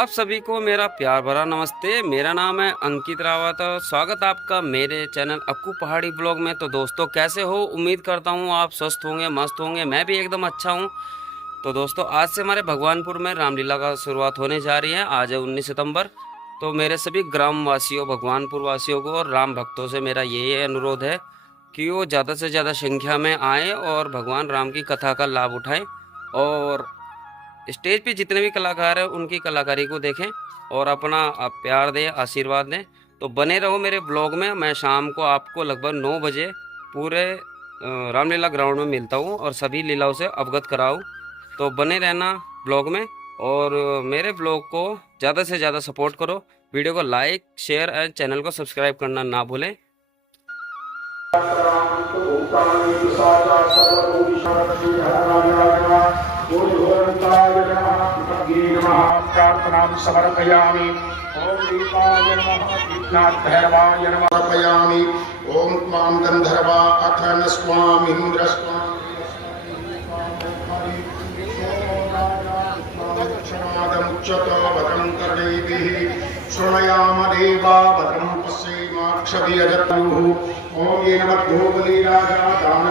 आप सभी को मेरा प्यार भरा नमस्ते। मेरा नाम है अंकित रावत और स्वागत आपका मेरे चैनल अक्कू पहाड़ी ब्लॉग में। तो दोस्तों कैसे हो? उम्मीद करता हूँ आप स्वस्थ होंगे, मस्त होंगे। मैं भी एकदम अच्छा हूँ। तो दोस्तों आज से हमारे भगवानपुर में रामलीला का शुरुआत होने जा रही है। आज है 19 सितंबर। तो मेरे सभी ग्राम वासियों, भगवानपुर वासियों को और राम भक्तों से मेरा यही अनुरोध है कि वो ज़्यादा से ज़्यादा संख्या में आएँ और भगवान राम की कथा का लाभ उठाएं और स्टेज पे जितने भी कलाकार हैं उनकी कलाकारी को देखें और अपना आप प्यार दें, आशीर्वाद दें। तो बने रहो मेरे ब्लॉग में। मैं शाम को आपको लगभग 9 बजे पूरे रामलीला ग्राउंड में मिलता हूँ और सभी लीलाओं से अवगत कराऊँ। तो बने रहना ब्लॉग में और मेरे ब्लॉग को ज़्यादा से ज़्यादा सपोर्ट करो। वीडियो को लाइक, शेयर एंड चैनल को सब्सक्राइब करना ना भूलें। प्रार्थनां समर्पयामि। ओम दीपाय नमः, दीपनाथ भैरवाय नमः समर्पयामि। ओम त्वां गंधर्वा अथ नस्वामिन्द्रस्वामुच्चत वदं कर्णेभिः शृणयाम देवा वदं पश्येमाक्षभियजत्युः। ओम ये नमः गोबलीराजा दान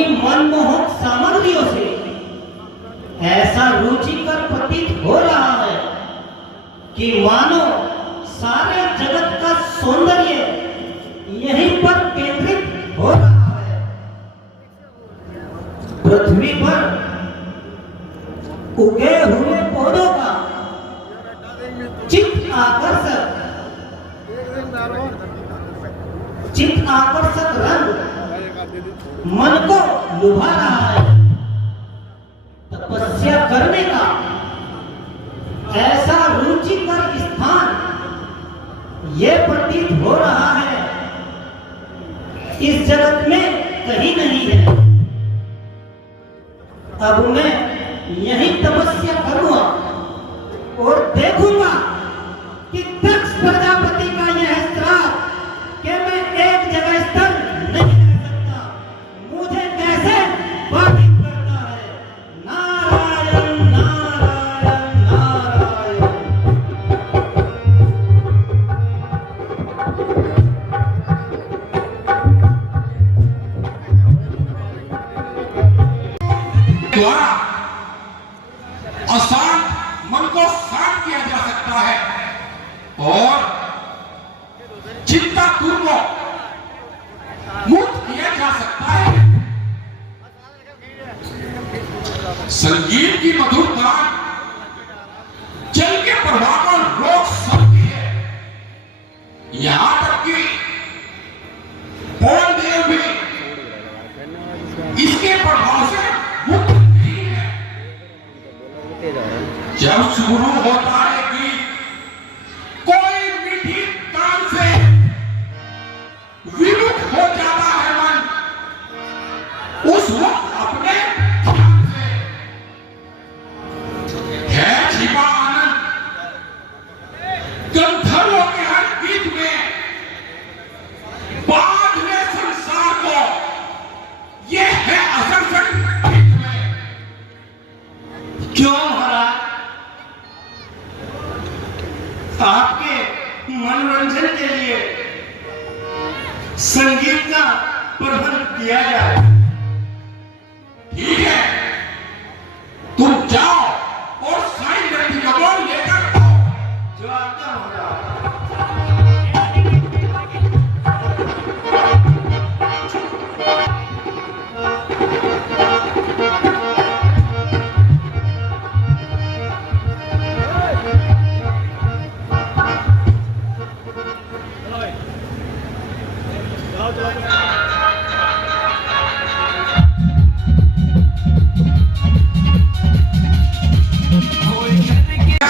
अपनी मनमोहक सामग्रियों से ऐसा रुचिकर प्रतीत हो रहा है कि मानो सारे जगत का सौंदर्य यहीं पर केंद्रित हो रहा है। पृथ्वी पर उगे हुए पौधों का चित्त आकर्षक रंग मन को लुभा रहा है। तपस्या करने का ऐसा रुचिकर स्थान ये प्रतीत हो रहा है इस जगत में कहीं नहीं है। अब मैं यही तपस्या करूंगा और देखूंगा कि दक्ष प्रजापति का यह श्राप कि मैं एक जगह स्थिर नहीं रह सकता मुझे कैसे बाधित करता है। नारायण नारायण नारायण। द्वारा अशांत मन को शांत किया जा सकता है और चिंता को मुक्त किया जा सकता है। संगीत की मधुरता जल के प्रवाह को रोक सकती है। यहां तक कि पवन देव भी इसके प्रभाव से मुक्त नहीं है। जब शुरू होता है कि कोई मीठी कान से विमुख हो जाता है मन, उस वक्त अपने ध्यान से है छिपा आनंद। गंधर्वों के हर गीत में बांध ले संसार को, ये है असल संगीत में। क्यों महाराज? आपके मनोरंजन के लिए संगीत का प्रबंध किया जाए। ठीक है, तुम जाओ और साईं नदी का बोल लेकर आओ। जो आपका महाराज।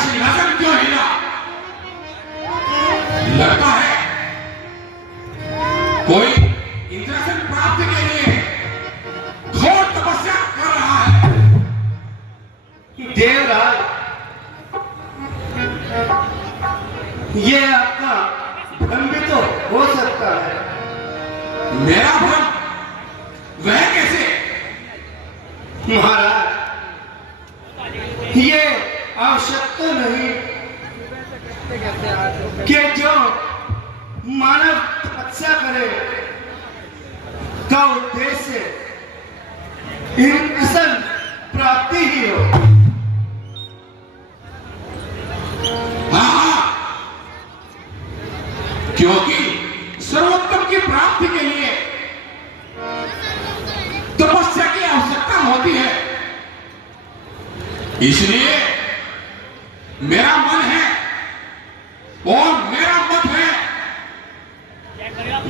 सिंहासन क्यों हिला? लगता है कोई इंद्रासन प्राप्ति के लिए घोर तपस्या कर रहा है। देवराज, ये आपका भ्रम भी तो हो सकता है। मेरा भ्रम? वह कैसे? महाराज, ये आवश्यकता नहीं कि जो मानव तपस्या करे का उद्देश्य इंद्रासन प्राप्ति ही हो। हाँ, क्योंकि सर्वोत्तम की प्राप्ति के लिए तपस्या की आवश्यकता होती है। इसलिए मेरा मन है और मेरा मत है,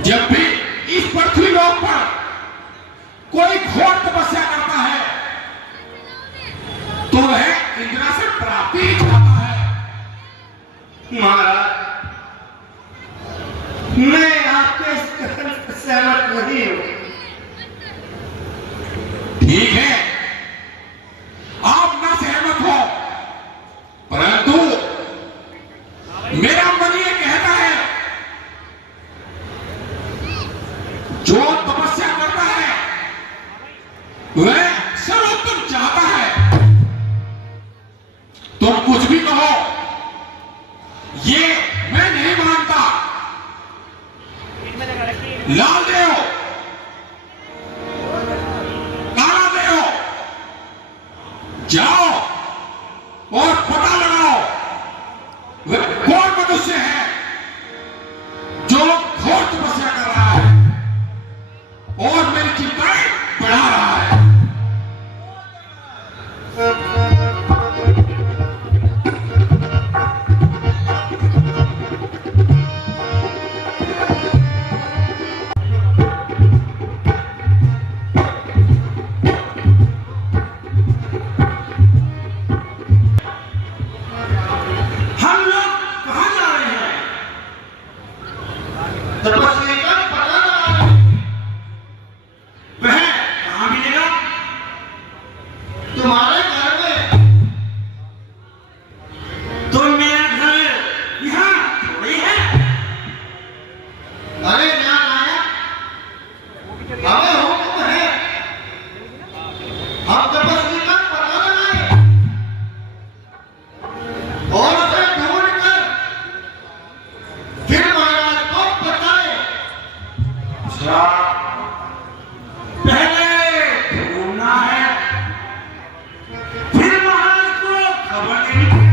जब भी इस पृथ्वी लोक पर कोई घोर तपस्या करता है तो वह इंद्रासन प्राप्ति चाहता है। महाराज, मैं आपके इस कथन से सहमत नहीं हूं। ठीक है, आप ना सहमत हो, परंतु मेरा मन ये कहता है जो तपस्या करता है वह सर्वोत्तम चाहता है। तुम कुछ भी कहो, ये मैं नहीं मानता। लालदेव, अच्छा, पहले ढूंढना है, फिर महाराज को खबर देनी है।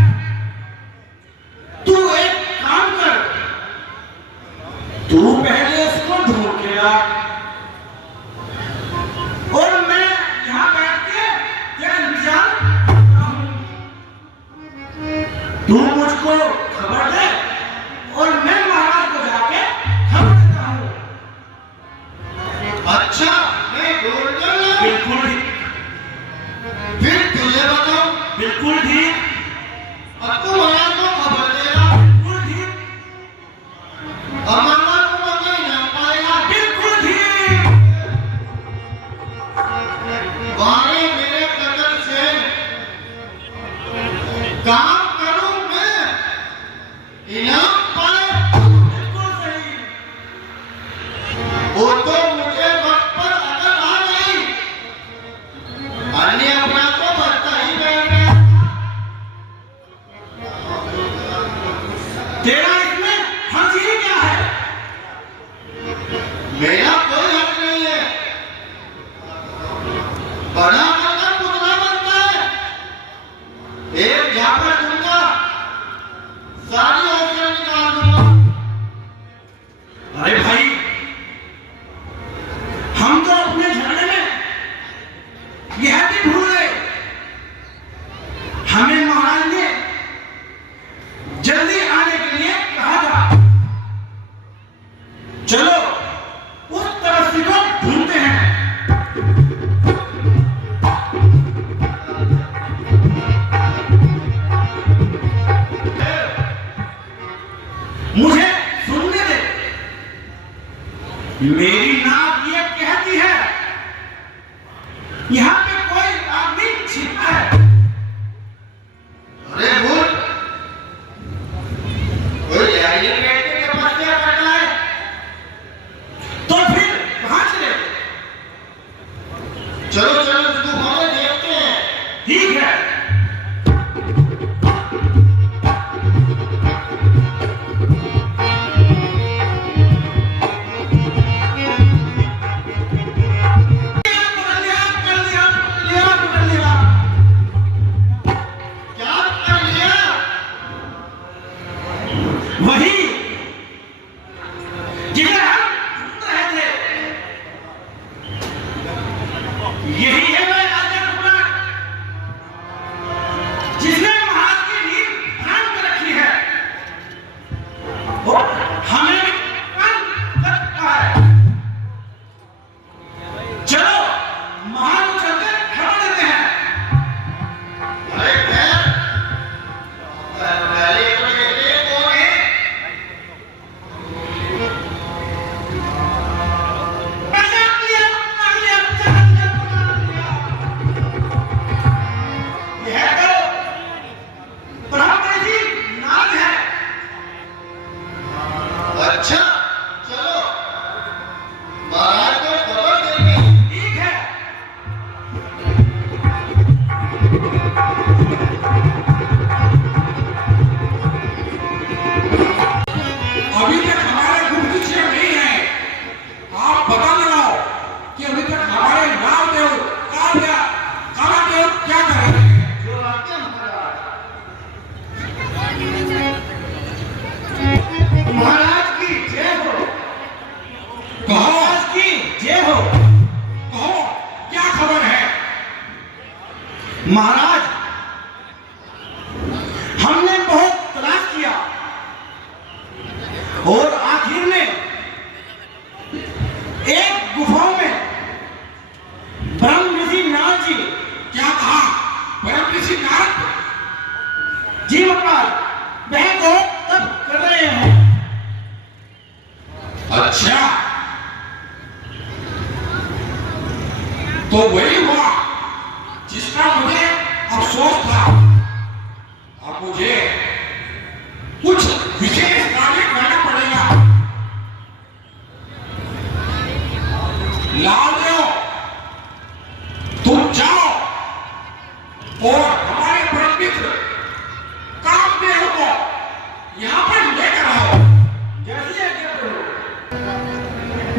तू एक काम कर, तू पहले इसको ढूंढ के ला और मैं यहाँ बैठ के तेरा इंतजार करता हूं। तू मुझको खबर दे और मैं महाराज को जाके खबर देता हूं। अच्छा, मैं ढूंढ लूंगा। बिल्कुल ठीक। फिर तुझे बताऊं। बिल्कुल ठीक। अब तू महाराज को खबर देगा। बिल्कुल ठीक। अब महाराज को नहीं जान पाएगा। बिल्कुल ठीक। बारे मेरे कदर से काम करूं मैं, इनाम पाए। बिल्कुल सही। वो तो मुझे वक्त पर अकल आ गई, अन्य अपना तो बढ़ता ही रहेगा। तेरा इसमें हंसी क्या है? मेरा कोई हक नहीं है। बड़ा बनकर पुतला बनता है, एक झापड़ दूंगा, सारी औसत निकाल दूंगा। अरे भाई, हम तो अपने झरने में यह भी भूल गए, हमें महाराज ने जल्दी आने के लिए कहा था। चलो उस तरफ से को ढूंढते हैं। मुझे सुनने दे, मेरी नाक ये कहती है यहाँ पे कोई आदमी छिपा है। अरे भूत, कोई एलियन बेटे के पास क्या करना है? तो फिर कहां चले? चलो चलो इसको हमें देखते हैं। ठीक है। वही जिसे हम ढूंढ रहे थे, यही है वह राजा कुमार जिसने महाराज की नींव हराम कर रखी है और हमें काम करता है। चलो महाराज को चलकर खबर देते हैं। अच्छा, चलो महाराज को खबर देंगे। ठीक है। अभी तक हमारे गुप्तचर नहीं है, आप पता लगाओ कि अभी तक हमारे नामदेव कालादेव क्या कर रहे हैं। जो आते हैं महाराज की जय हो। कहो, महाराज की जय हो। कहो, क्या खबर है? महाराज, हमने बहुत तलाश किया और आखिर में एक गुफा में ब्रह्म ऋषि नारद जी। क्या कहा? ब्रह्म ऋषि नारद जी महाराज वह को तब कर रहे हैं। अच्छा, तो वही हुआ जिसका मुझे अफसोस था। अब मुझे कुछ विशेष कार्य करना पड़ेगा। लालदेव, तुम जाओ और हमारे परम मित्र कामदेव को यहाँ पर लेकर आओ। जैसे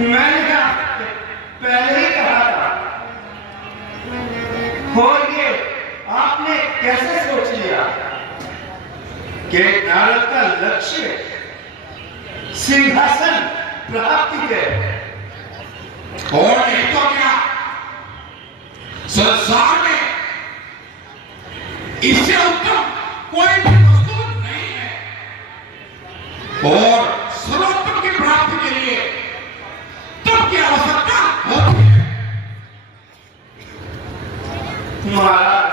मैंने आपसे पहले ही कहा था। और ये आपने कैसे सोच लिया कि नारद का लक्ष्य सिंहासन प्राप्ति है? और नहीं तो क्या, संसार में इससे उत्तम कोई भी वस्तु नहीं है। और सर्वोत्तम की प्राप्ति के लिए तब की आवश्यकता होती है। महाराज,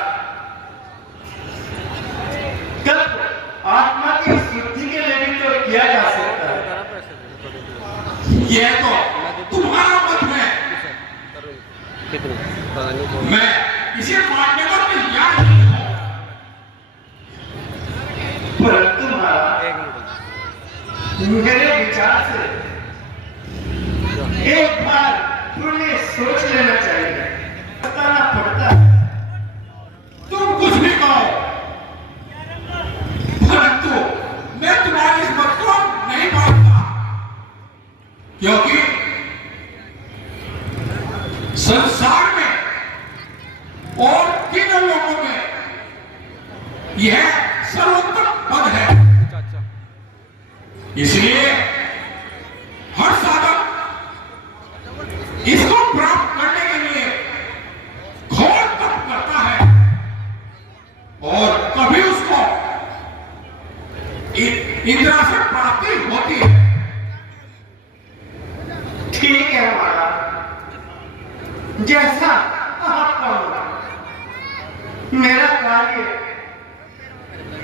तब आत्मा की शुद्धि के लिए भी तो किया जा सकता है। यह तो तुम्हारा मत है, मैं इसे मानने को तैयार नहीं हूं। परंतु महाराज, मेरे विचार से एक बार तुमने सोच लेना चाहिए, बताना पड़ता है। तुम कुछ भी कहो, परंतु मैं तुम्हारी इस बात को नहीं मानता, क्योंकि संसार में और तीनों लोगों में यह सर्वोत्तम पद है। इसलिए हर साधक इसको प्राप्त करने के लिए घोर तप करता है और कभी उसको इंद्रासन प्राप्ति होती है। ठीक है महाराज, जैसा आप कहो। मेरा कार्य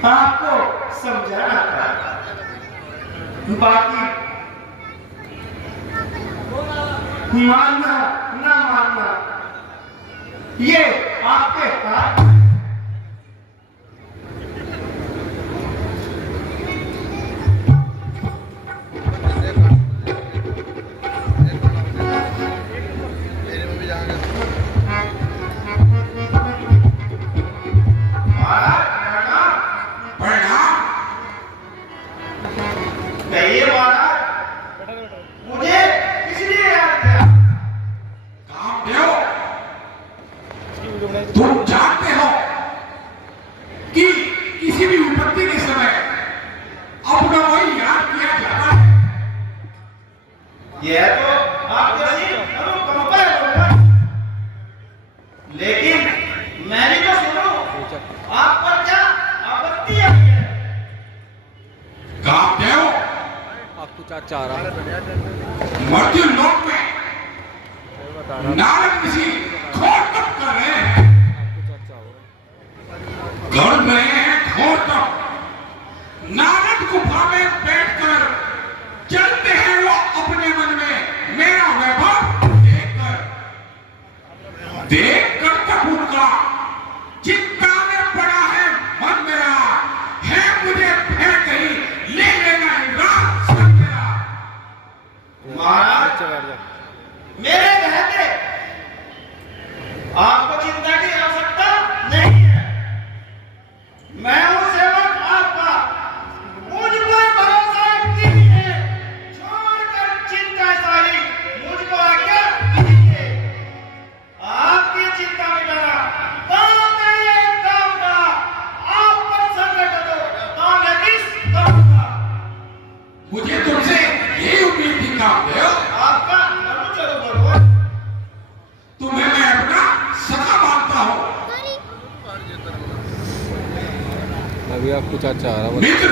आपको समझाना था, बाकी मानना ना मानना ये आपके हाथ। कहिए महाराज, मुझे किसने याद किया? कामदेव, तुम जानते हो कि किसी भी विपत्ति के समय अपना वही याद किया जाता है। यह तो आप जैसी अनुकंपा है, लेकिन मैंने तो सुनो, आप पर क्या आपत्ति आई है? कामदेव, आपको चाचा आ रहा मृत्यु लोक में नारद किसी घोर तप कर रहे हैं, कर रहे हैं घोर तप। नारद गुफा में बैठकर चलते हैं वो अपने मन में मेरा वैभव देखकर तब उनका चिंता में पड़ा है मन मेरा, है मुझे फिर कहीं ले लेना मेरा। महाराज, मेरे रहते आपको चिंता की आवश्यकता नहीं है। मैं हूं सेवक आपका, मुझ पर भरोसा कीजिए, छोड़कर चिंता सारी मुझको आज्ञा दीजिए। आपकी चिंता मिटाना काम नहीं है, काम का आप पर संकट हो तो काम है किस काम का? मुझे तुमसे यही उम्मीद थी कामदेव, आपका अनुचर बनो। तुम्हें मैं अपना सखा मानता हूं। अभी आपको चाचा आ रहा मित्र,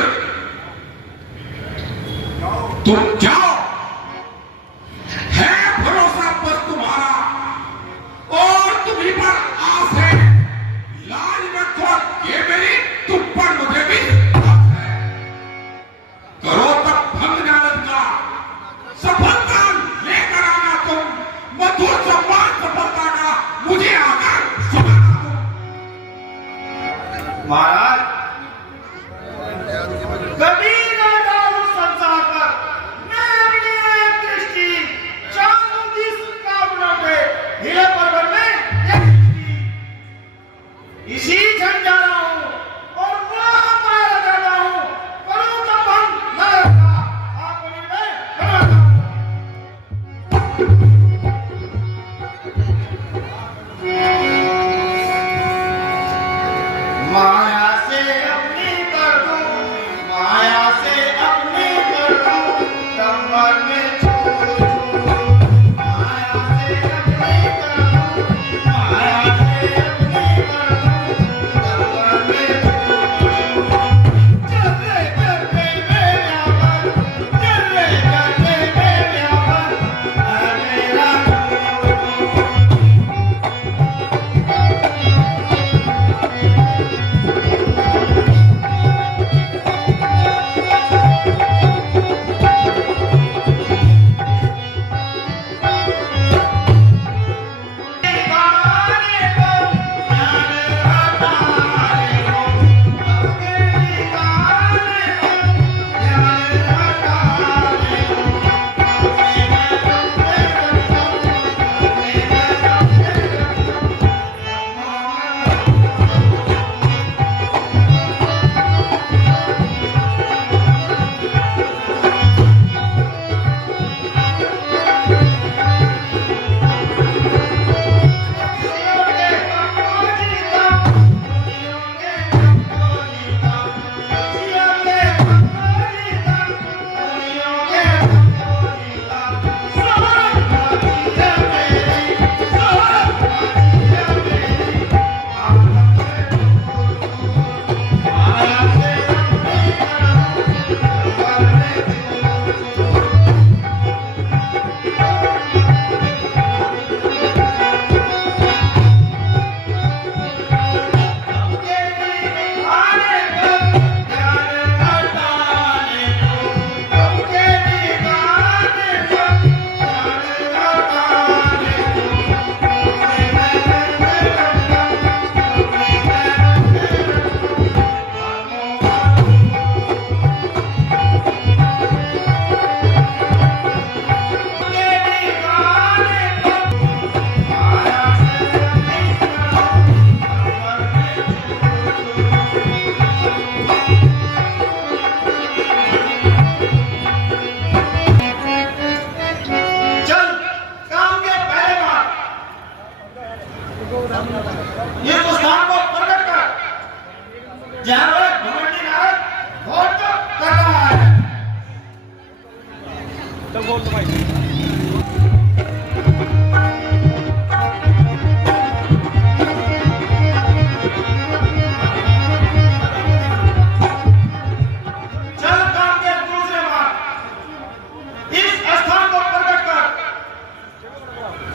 तुम जाओ, है भरोसा बस तुम्हारा और तुम्ही पर आस है। लाज मत हो, ये मेरी तुम पर मुझे भी आस है। करो तब भंग नारद का, सफलता लेकर आना तुम, मधुर सम्मान सफलता का मुझे आकर सुनाना तुम। महाराज, कभी ना डालू संसार पर मैं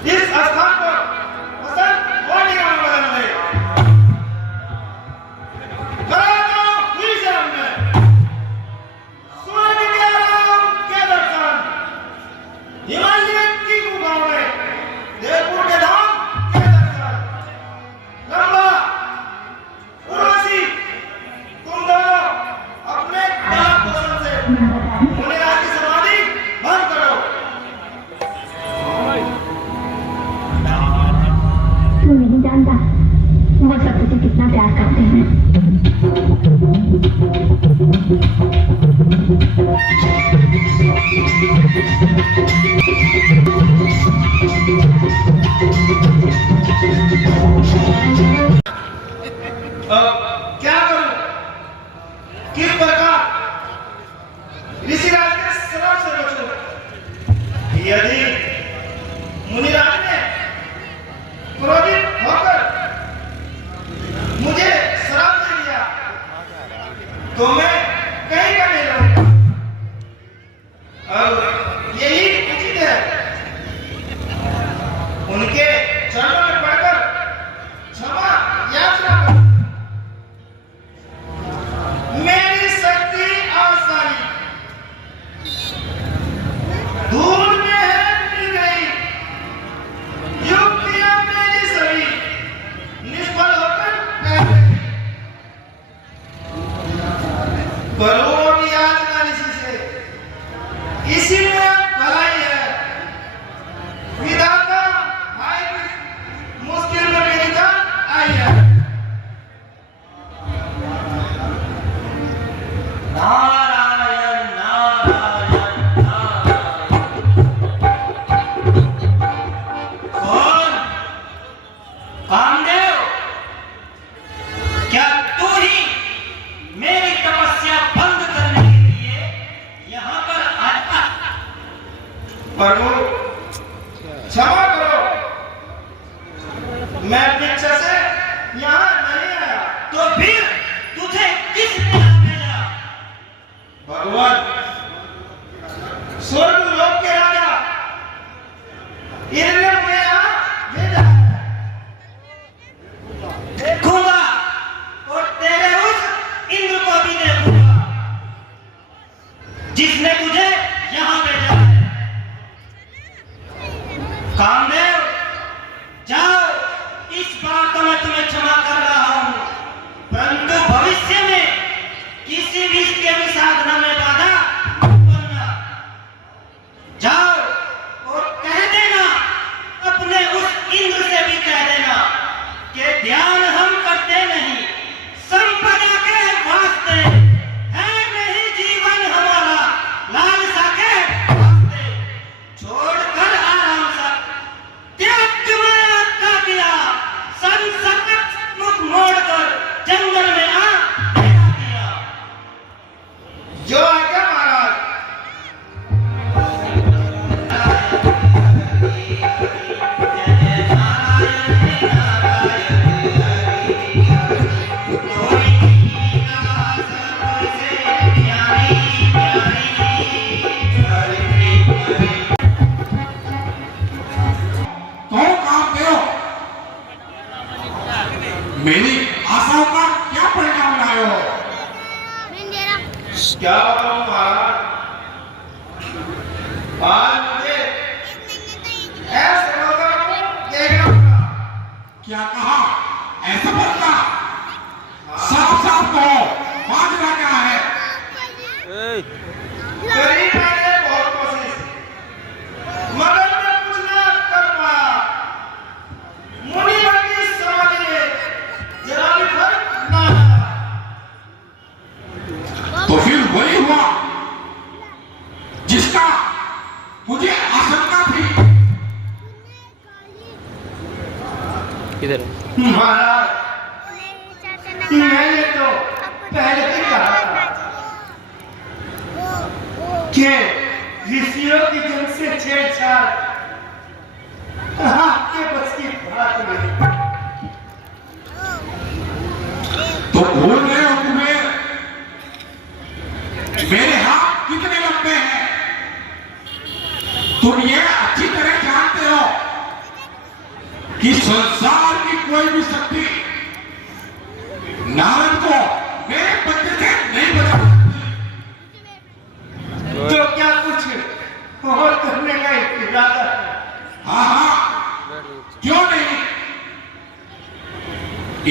इस स्थान को वसंत वाटिका में बदल दे। करा दो हुई शरण में स्वर्ग के आराम के दर्शन, हिमालय की गुफाओं में देवपुर के धाम के दर्शन। लंबा उर्वशी तुम दोनों अपने कला पोषण से मुनिराज की समाधि भंग करो। तू नहीं जानता वो सब तुझे कितना प्यार करते हैं। क्या करूं, किस प्रकार ऋषिराज के श्राप से बचूं? यदि मुनिराज ने क्रोधित होकर मुझे श्राप दे दिया तो मैं कहीं का नहीं रहूंगा। अब यही उचित है उनके चरणों में पड़कर क्षमा याचना करूं। मेरी शक्ति आसानी दूर में है मिल गई, युक्तियां मेरी सभी निष्फल होकर रह गई। करोड़ों की याचना ऋषि से, इसी में भलाई है। विधाता भाई मुश्किल में मेरी जान आई है। नारायण नारायण नारायण। कौन? कामदेव, क्या तू ही मेरी तपस्या बंद करने के लिए यहाँ पर आया? प्रभु क्षमा करो, मैं भिक्षा से यहाँ नहीं आया। तो फिर तुझे किसने भेजा? भगवान, स्वर्ग लोक के राजा इन्होंने मुझे यहाँ भेजा। देखूंगा और तेरे उस इंद्र को भी देखूंगा जिसने तुझे यहाँ भेजा है। कामदेव, जाओ, इस बार तो मैं तुम्हें क्षमा कर रहा हूँ, परंतु भविष्य में किसी भी इसके भी साधना में बाधा बनना। जाओ और कह देना, अपने उस इंद्र से भी कह देना कि ध्यान हम करते नहीं, संपदा के वास्ते है नहीं जीवन हमारा, लालसा के वास्ते छोड़कर आराम सा त्याग में आज्ञा दिया, संसकट मुख मोड़कर जंगल में आ डेरा दिया। जो आज्ञा महाराज। तो कामदेव, मेरी आशाओं का क्या परिणाम लाए हो? क्या बताऊं महाराज, आज मुझे ऐसे मौका देखना पड़ा। क्या कहा? ऐसा बोलता? साफ साफ कहो, बाजना क्या है? करी मैंने बहुत कोशिश, मगर मैं कुछ ना कर पाया। मुनिवर की समाधि में जरा भी फर्क ना आया। तो फिर वही हुआ जिसका मुझे आशंका थी। किधर है? महाराज, मैंने तो पहले ही कहा था कि ऋषियों की जंग से छेड़छाड़ आपके बस की बात नहीं। तो भूल रहे हो तुम्हें मेरे हाथ कितने लंबे हैं? तुम ये अच्छी तरह जानते हो कि संसार की कोई भी शक्ति नारद को मेरे बच्चे से नहीं बचा सकती। तो क्या कुछ और करने का इरादा है? हाँ हाँ, क्यों नहीं।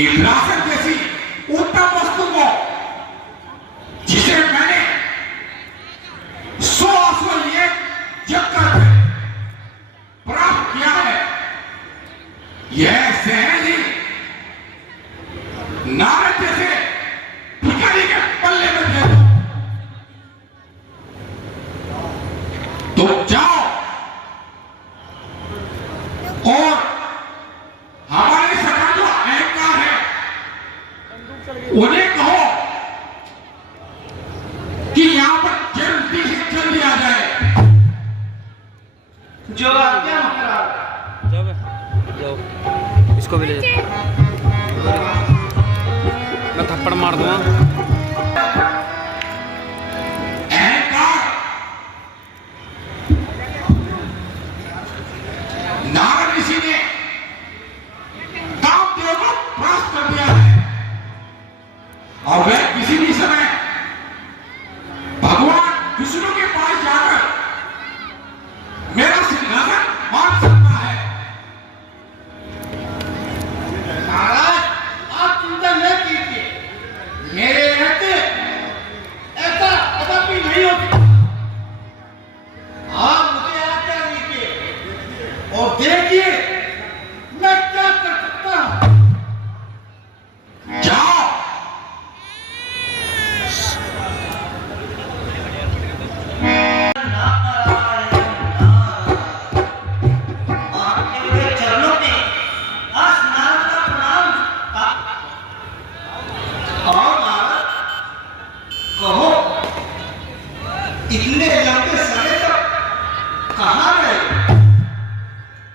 इंद्रासन जैसी उत्तम वस्तु को, जिसे मैंने 100 अश्व लिए जब कर प्राप्त किया है, यह सहज ही नारद जैसे भिखारी के पल्ले में दे दो। तो जाओ और हमारे सका जो अहंकार है उन्हें कहो कि यहां पर जल्दी से जल्दी आ जाए। जो आज्ञा महाराज। जाओ, इसको भी ले जाओ। मैं थप्पड़ मार दूंगा। अहंकार नारद ऋषि ने कामदेव को परास्त कर दिया है और वह किसी भी समय भगवान विष्णु के पास जाकर मेरा सिंहासन मान सकता है। महाराज, आप चिंता न कीजिए, मेरे रहते ऐसा कदापि नहीं होता। आप मुझे आज्ञा दीजिए और देखिए मैं क्या कर सकता हूं। जाओ। आपके हुए चरणों में नारद का प्रणाम। और नारद, कहो, इतने लंबे समय तक कहाँ रहे?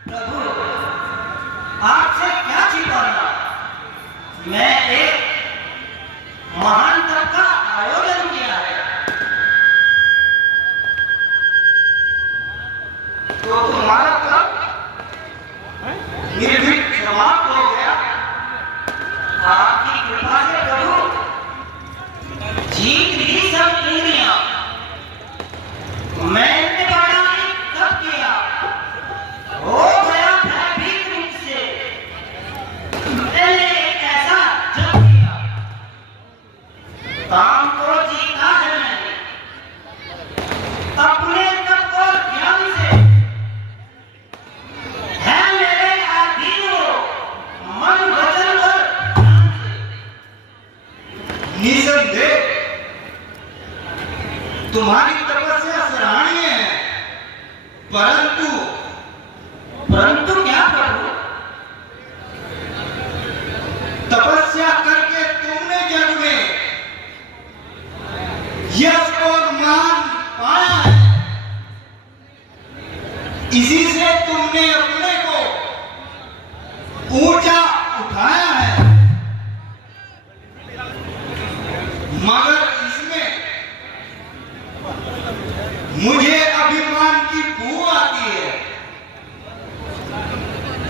प्रभु, आपसे क्या छिपाना? मैं एक महान तप का आयोजन किया है, तो तुम्हारा तप निर्भीक समाप्त हो गया। आपकी कृपा से प्रभु जीत ली सब इंद्रियां। मैंने बड़ा ही तप किया, हो गया भयभीत रूप से। मैंने एक ऐसा जप किया, काम को जीता है मैंने अपने तप और ज्ञान से। है मेरे अधीन हो मन वचन और ध्यान से। निसंदेह तुम्हारी तपस्या सराहनीय है, परंतु क्या प्रभु? तपस्या करके तुमने जग में यश और मान पाया है, इसी से तुमने अपने को ऊंचा उठाया है। मगर इसमें मुझे अभिमान की बू आती है,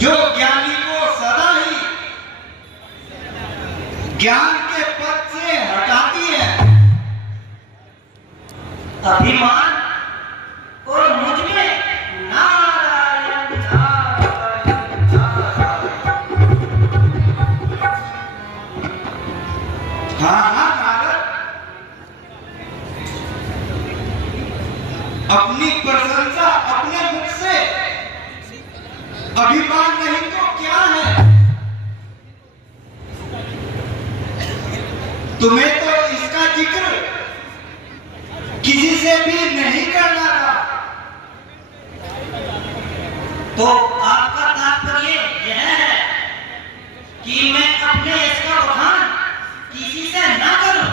जो ज्ञानी को सदा ही ज्ञान के पद से हटाती है। अभिमान और मुझ में नारायण नारायण नारायण। हाँ हाँ नारद, अपनी प्रशंसा अपने मुख से, अभिमान नहीं तो क्या है? तुम्हें तो इसका जिक्र किसी से भी नहीं करना था, तो आपका तात्पर्य यह है कि मैं अपने इसका बखान किसी से ना करूं?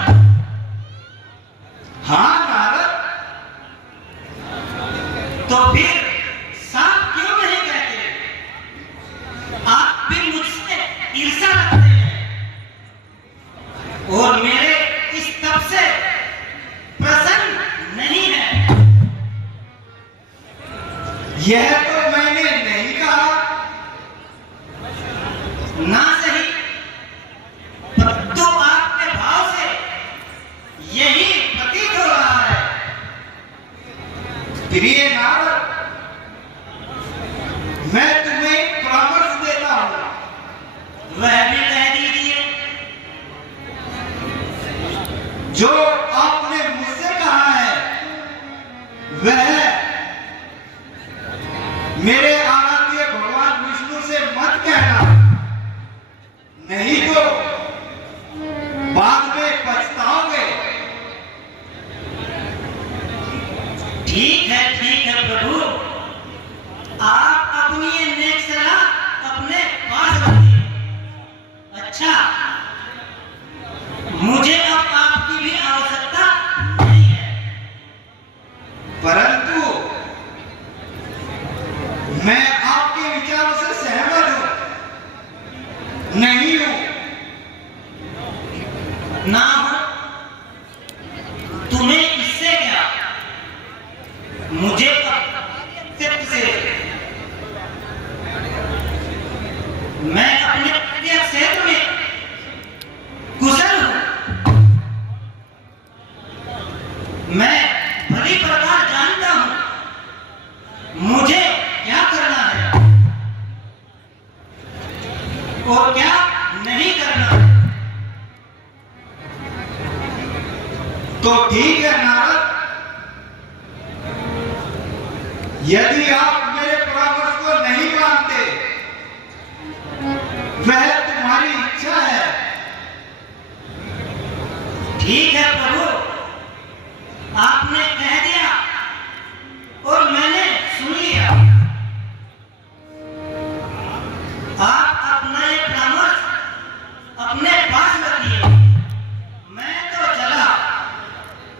हाँ नारद, तो फिर साफ क्यों नहीं कहते? आप भी मुझसे ईर्ष्या रखते हैं और मेरे इस तप से प्रसन्न नहीं है। यह तो मैंने नहीं कहा, बाद में पछताओगे। ठीक है प्रभु, आप अपनी ये नेक सलाह अपने पास रखिए। अच्छा, मुझे अब आपकी भी आवश्यकता नहीं है। परंतु मैं आपके विचारों से सहमत हूं, नहीं हूं। ना हो, तुम्हें इससे क्या? मुझे सत्य से मैं अपने प्रत्येक क्षेत्र में कुशल हूं। मैं भली प्रकार जानता हूं मुझे क्या करना है और क्या नहीं करना है। तो ठीक है नारद, यदि आप मेरे परामर्श को नहीं मानते, वह तुम्हारी इच्छा है। ठीक है प्रभु, आपने कह दिया और मैंने सुन लिया। आप अपना ये परामर्श अपने पास रखिए, मैं तो चला।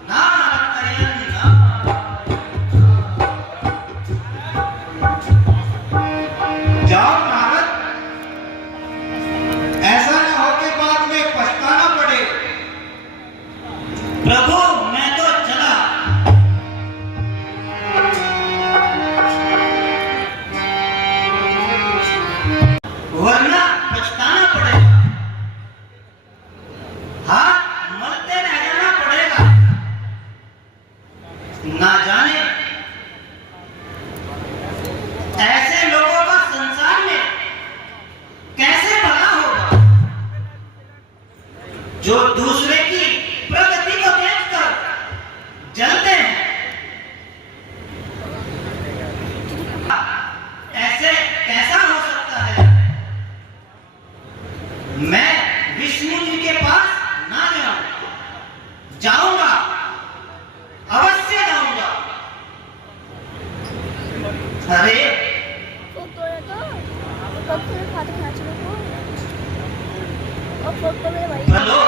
नारायण जाओ नारद, ऐसा न हो के बाद में पछताना पड़े। प्रभु, मैं तो चला। वरना पछताना पड़ेगा, हाथ मलते रह जाना पड़ेगा। ना जाने ऐसे लोगों का संसार में कैसे भला होगा जो दूसरे की प्रगति को देखकर जलते हैं। ऐसे कैसा हो सकता है? मैं विष्णु जी के पास ना जाऊं, जाऊंगा, अवश्य जाऊंगा। अरे हेलो,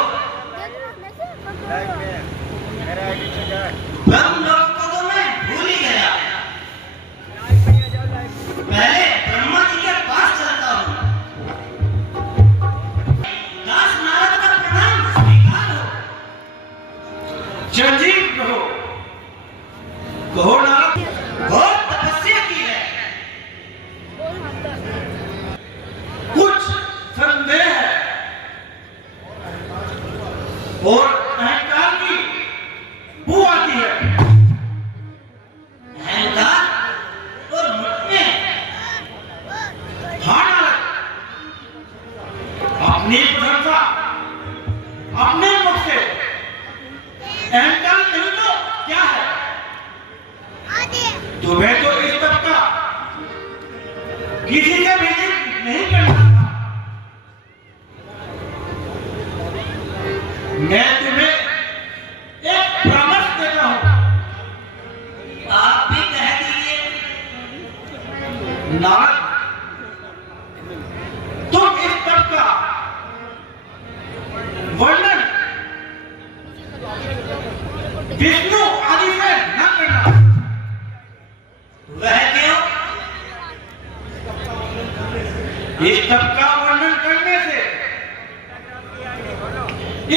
ब्रह्मलोक को तो मैं भूल ही गया। पहले ब्रह्मा जी के पास चलता हूँ। दास नारद का प्रणाम स्वीकार हो। चिरंजीव कहो, कहो नारद। बहुत तपस्या की है। कुछ संदेह है और अहंकार की बू आती है। अहंकार और मुख में हाँ नारद, अपनी प्रशंसा अपने मुख से, अहंकार नहीं तो क्या है? तुम्हें तो इस तक का किसी से भी नहीं करना। मैं तुम्हें एक परामर्श देता हूं। आप भी कह दीजिए। नारद, तुम इस तक का वर्णन विष्णु आदि से न करना। वह क्यों? इस तप का वर्णन करने से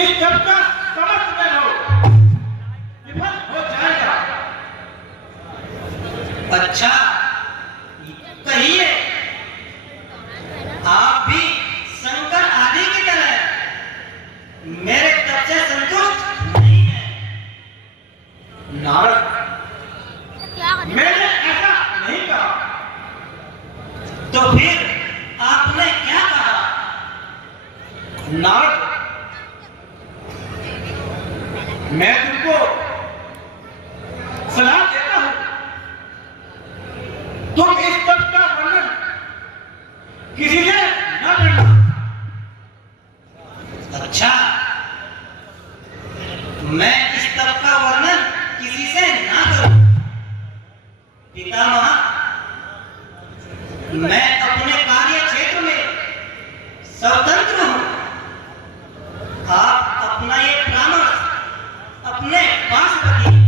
इस तप का समस्त वैभव विफल हो जाएगा। अच्छा, कहिए। आप भी शंकर आदि की तरह मेरे तप से संतुष्ट नहीं है। नारद, मैंने ऐसा नहीं कहा। तो फिर आपने क्या कहा? नारद, मैं तुमको सलाह देता हूं, तुम इस तप का वर्णन किसी से न करना। अच्छा, स्वतंत्र हूं। आप अपना ये प्राण अपने पास रखिए,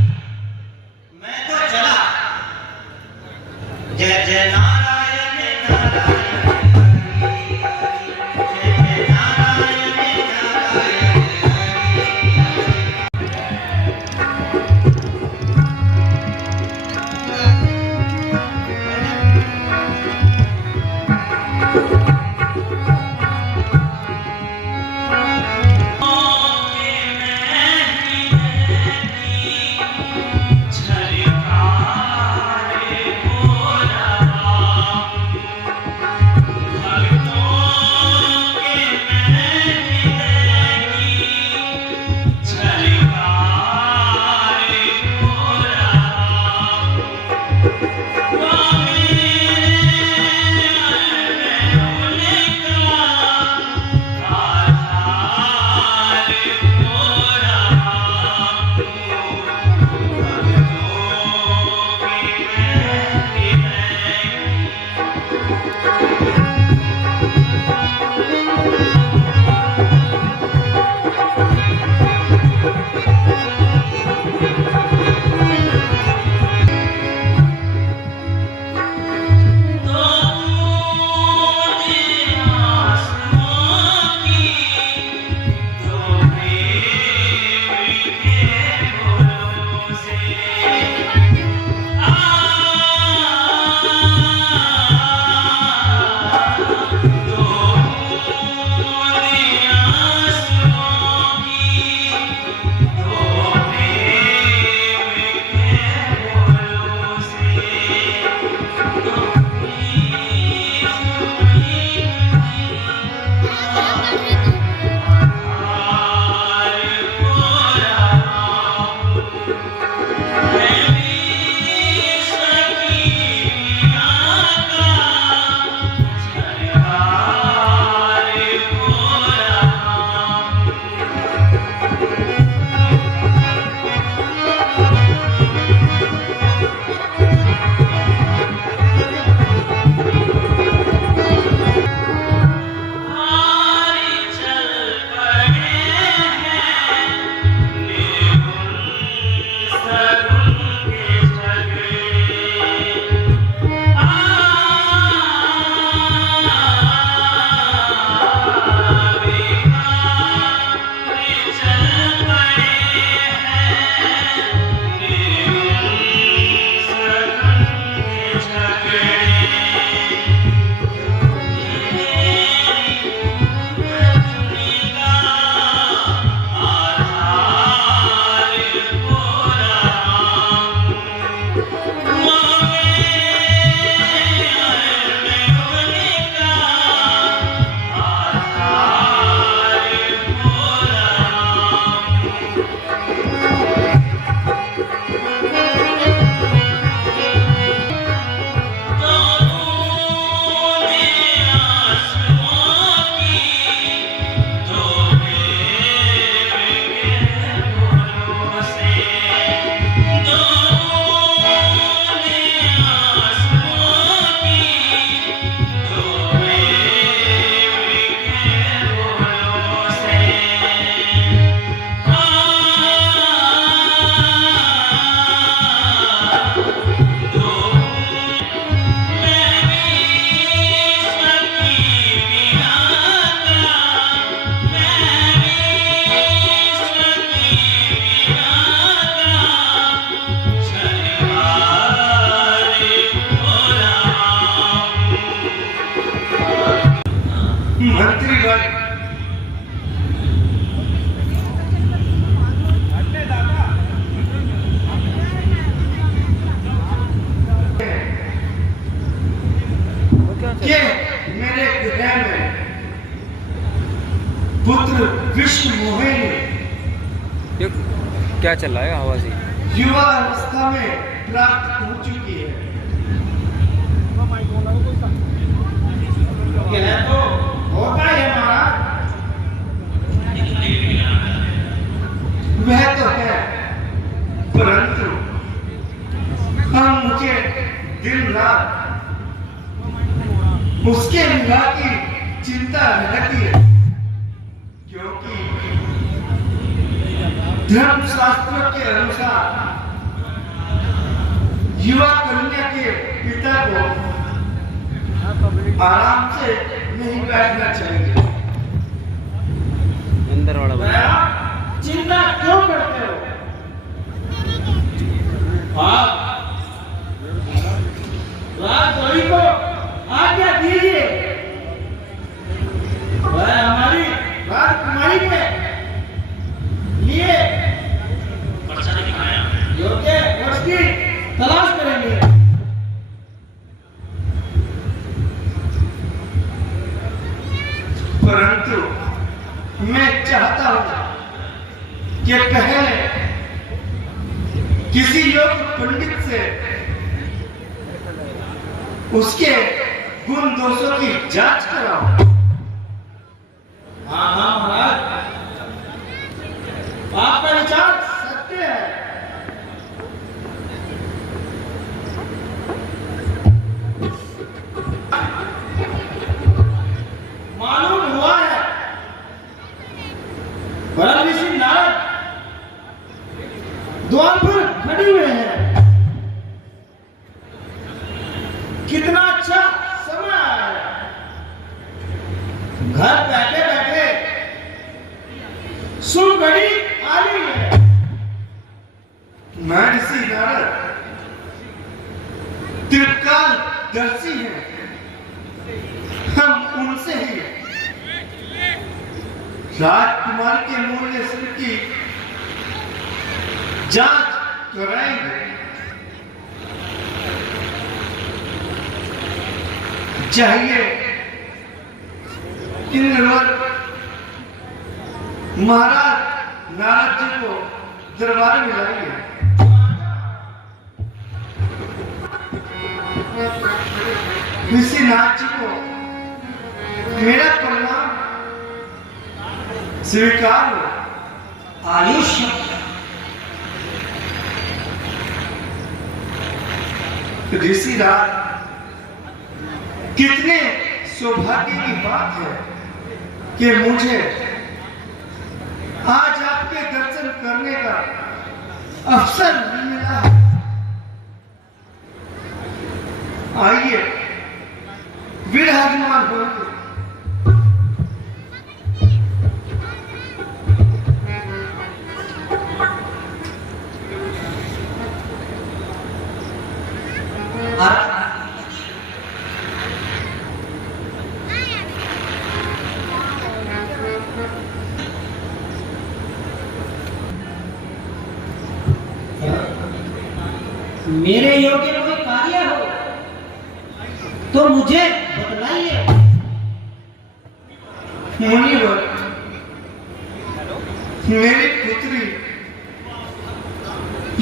मैं तो चला। जय जय नारायण नारायण हरि, जय जय नारायण नारायण ये मेरे हृदय में पुत्र विश्व मोहिनी ये क्या चल रहा है आवाज ही? युवा अवस्था में प्राप्त हो चुकी है। यह तो होता है हमारा, वह तो है, परंतु हम मुझे दिन रात उसके विवाह की चिंता रहती है, क्योंकि धर्मशास्त्रों के अनुसार युवा कन्या के पिता को आराम से नहीं बैठना चाहिए। अंदर वाला बना। चिंता क्यों करते हो? आप राजद्रोही को आज्ञा दीजिए, वह हमारी राजकुमारी के लिए योग्य वर्ष की तलाश करेंगे। परंतु मैं चाहता हूं कि पहले किसी योग्य पंडित से उसके गुण दोषों की जांच कराओ। हाँ हाँ महाराज, आपका विचार सत्य है। मालूम हुआ है बड़ा ऋषि नारद द्वार पर खड़े हुए हैं। कितना अच्छा समय आया, घर बैठे बैठे शुभ घड़ी आ रही है। महर्षि नारद त्रिकाल दर्शी हैं, हम उनसे ही राजकुमार के मूल्य श्री की जांच कराएंगे। चाहिए इंद्रवर महाराज नारद जी को दरबार में लाइए। ऋषिनाथ जी को मेरा प्रणाम स्वीकार हो। आयुष्य ऋषिराज, कितने सौभाग्य की बात है कि मुझे आज आपके दर्शन करने का अवसर मिला है। आइए विराजमान होइए। मेरे योग्य कोई कार्य हो तो मुझे बतलाइए। मुनिवर, मेरी पुत्री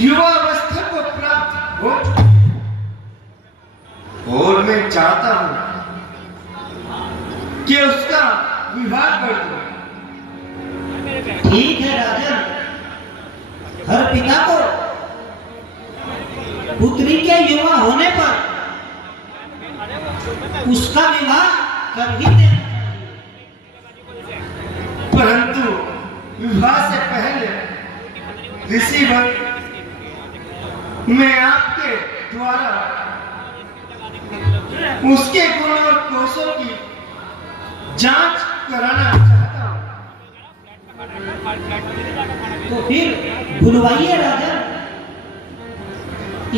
युवा अवस्था को प्राप्त हो चुकी और मैं चाहता हूं कि उसका विवाह कर दूं। ठीक है राजन, हर पिता को पुत्री के युवा होने पर उसका विवाह कर ही देना चाहिए। परंतु विवाह से पहले ऋषिवर, मैं आपके द्वारा उसके गुण और दोषों की जांच कराना चाहता हूं। तो फिर बुलवाइए राजन,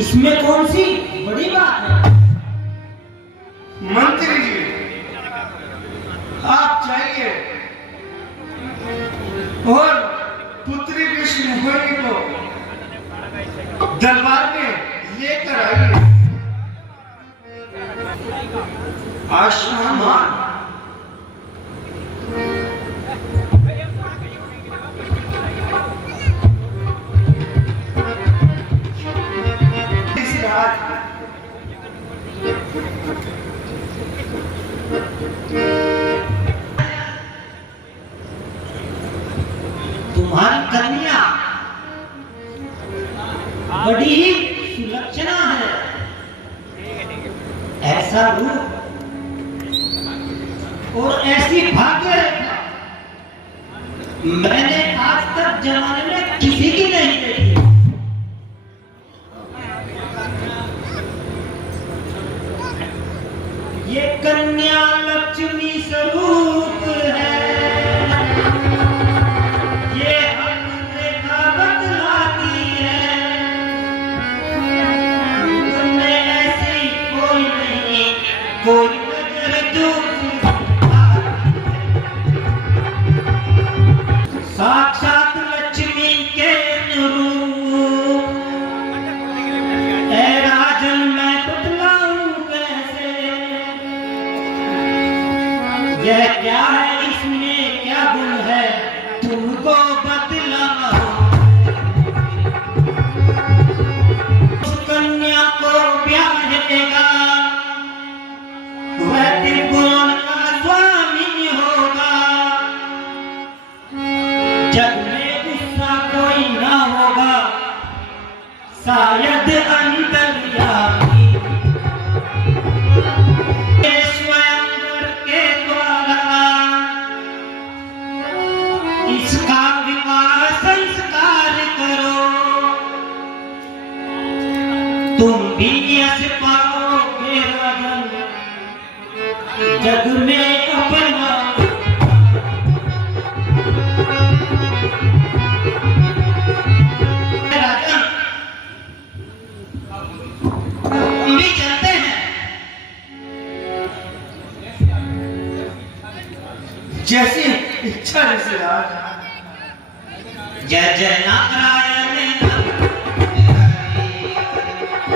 इसमें कौन सी बड़ी बात है। मंत्री जी, आप जाइए और पुत्री विष्णुमोहिनी को दरबार में लेकर आइए। आश्रम तुम्हारी कन्या बड़ी ही सुलक्षणा है। ऐसा रूप और ऐसी भाग्य रेखा मैंने आज तक जमाने में किसी की नहीं देखी। ये कन्या लक्ष्मी स्वरूप है, ये हम रेखा बतलाती है, तुमने ऐसी कोई नहीं, कोई नजर दूसरी साक्षात लक्ष्मी के अनुरूप। ऐ राजन मैं बतलाऊं कैसे, यह क्या है, इसमें क्या गुण है, तुमको बतलाऊं। उस कन्या को ब्याहेगा वह त्रिभुवन का स्वामी होगा, जग में उसका कोई ना होगा, शायद अंतर्यामी। स्वयंवर के द्वारा इसका विवाह संस्कार करो, तुम भी यश पाओगे राजन, जग में अपना। राजन हम भी चलते हैं। जैसी इच्छा जैसे राज। जय जय नारायण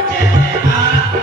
जय जय नारायण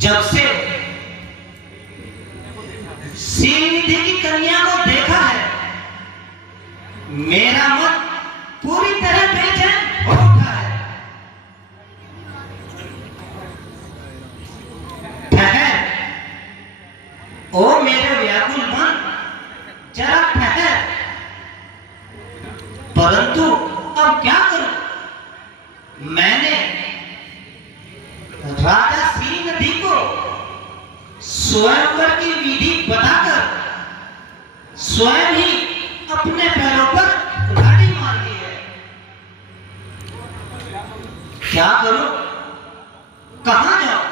जब से श्रीनिधि की कन्या को देखा है, मेरा मन पूरी तरह बेचैन हो उठा है। ठहर, ओ मेरे व्याकुल मन, जरा ठहर। परंतु अब क्या करूं? मैंने राजा श्रीनिधि को स्वयंवर की विधि बताकर स्वयं ही अपने पैरों पर कुल्हाड़ी मार दी है। क्या करूं? कहां जाऊं?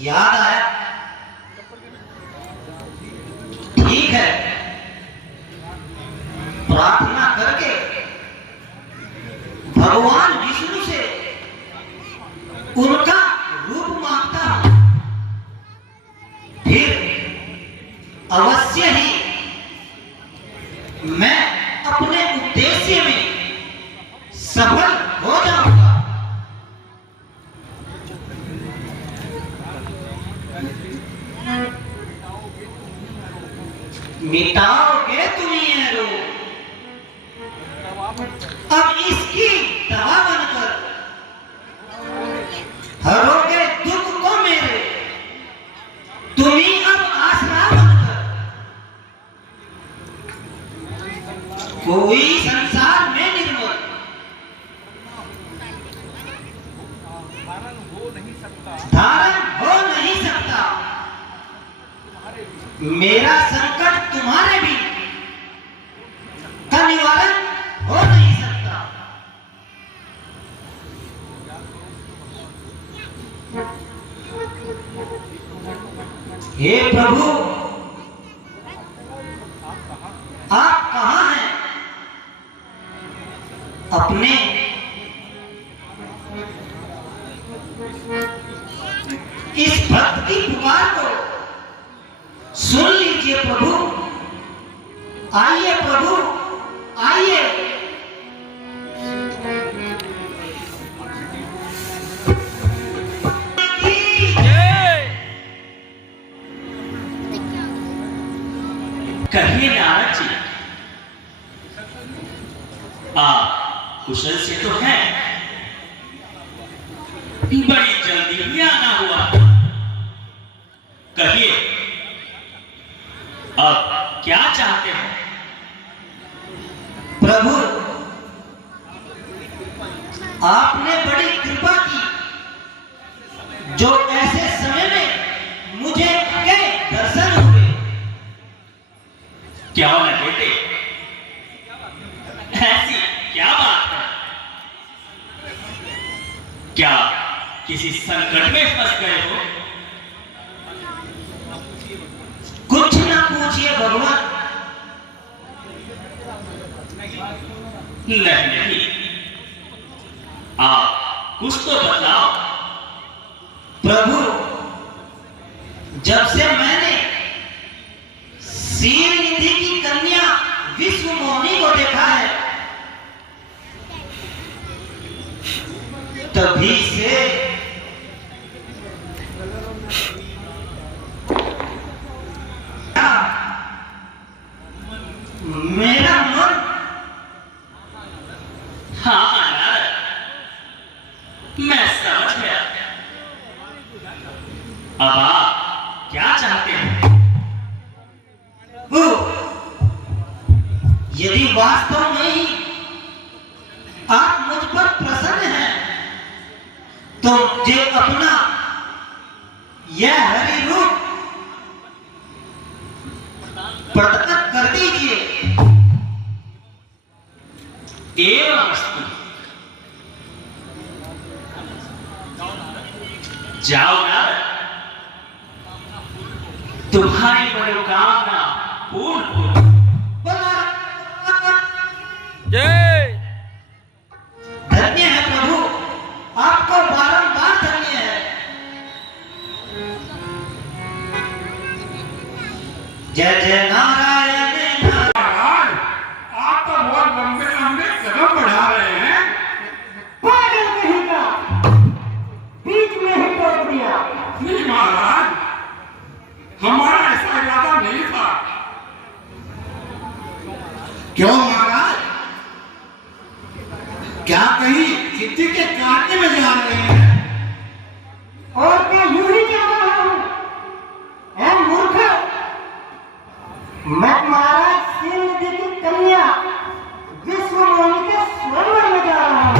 याद आया, ठीक है, प्रार्थना करके भगवान विष्णु से उनका रूप मांगता हूं, फिर अवश्य ही मैं अपने उद्देश्य में सफल हो जाऊंगा। मिटाओगे तुम ये रोग, अब इसकी दवा बनकर हरोगे दुख को मेरे, तुम ही अब आसरा बनकर। कोई संसार में निर्मल धारण हो नहीं सकता, मेरा संकट तुम्हारे भी का निवारण हो नहीं सकता। हे प्रभु, आप कहां हैं? अपने इस भक्त की पुकार को सुन लीजिए प्रभु। आइए प्रभु, आइए। कहिए नारद जी, आप कुशल से तो हैं, बड़ी जल्दी ही आना हुआ। कहिए, अब क्या चाहते हो? प्रभु, आपने बड़ी कृपा की, जो ऐसे समय में मुझे के दर्शन हुए। क्या हो ना बेटे, ऐसी क्या बात है? क्या किसी संकट में फंस गए हो? कुछ ना पूछिए भगवान। नहीं, आप कुछ तो बताओ। प्रभु, जब से मैंने श्रीनिधि की कन्या विश्व मोहिनी को देखा है, तभी से मेरा मन, हाँ नारद, मैं समझ गया। अब आप क्या चाहते हैं? यदि वास्तव में ही आप मुझ पर प्रसन्न हैं, तो मुझे अपना यह हरि रूप प्रकट कर दीजिए। एवं जाओ नारद, तुम्हारी मनोकामना पूर्ण हो। जय। धन्य है प्रभु, आपको बारंबार धन्य है। जय जय नारायण। महाराज, आप तो बहुत लंबे लंबे कदम बढ़ा रहे हैं। क्या कहीं सिद्धि के काटने में जा रहे हैं? और क्या यूं ही जा रहा हूं? ऐ मूर्ख, मैं महाराज श्रीनिधि की कन्या विश्व मोहिनी के स्वयंवर में जा रहा हूं।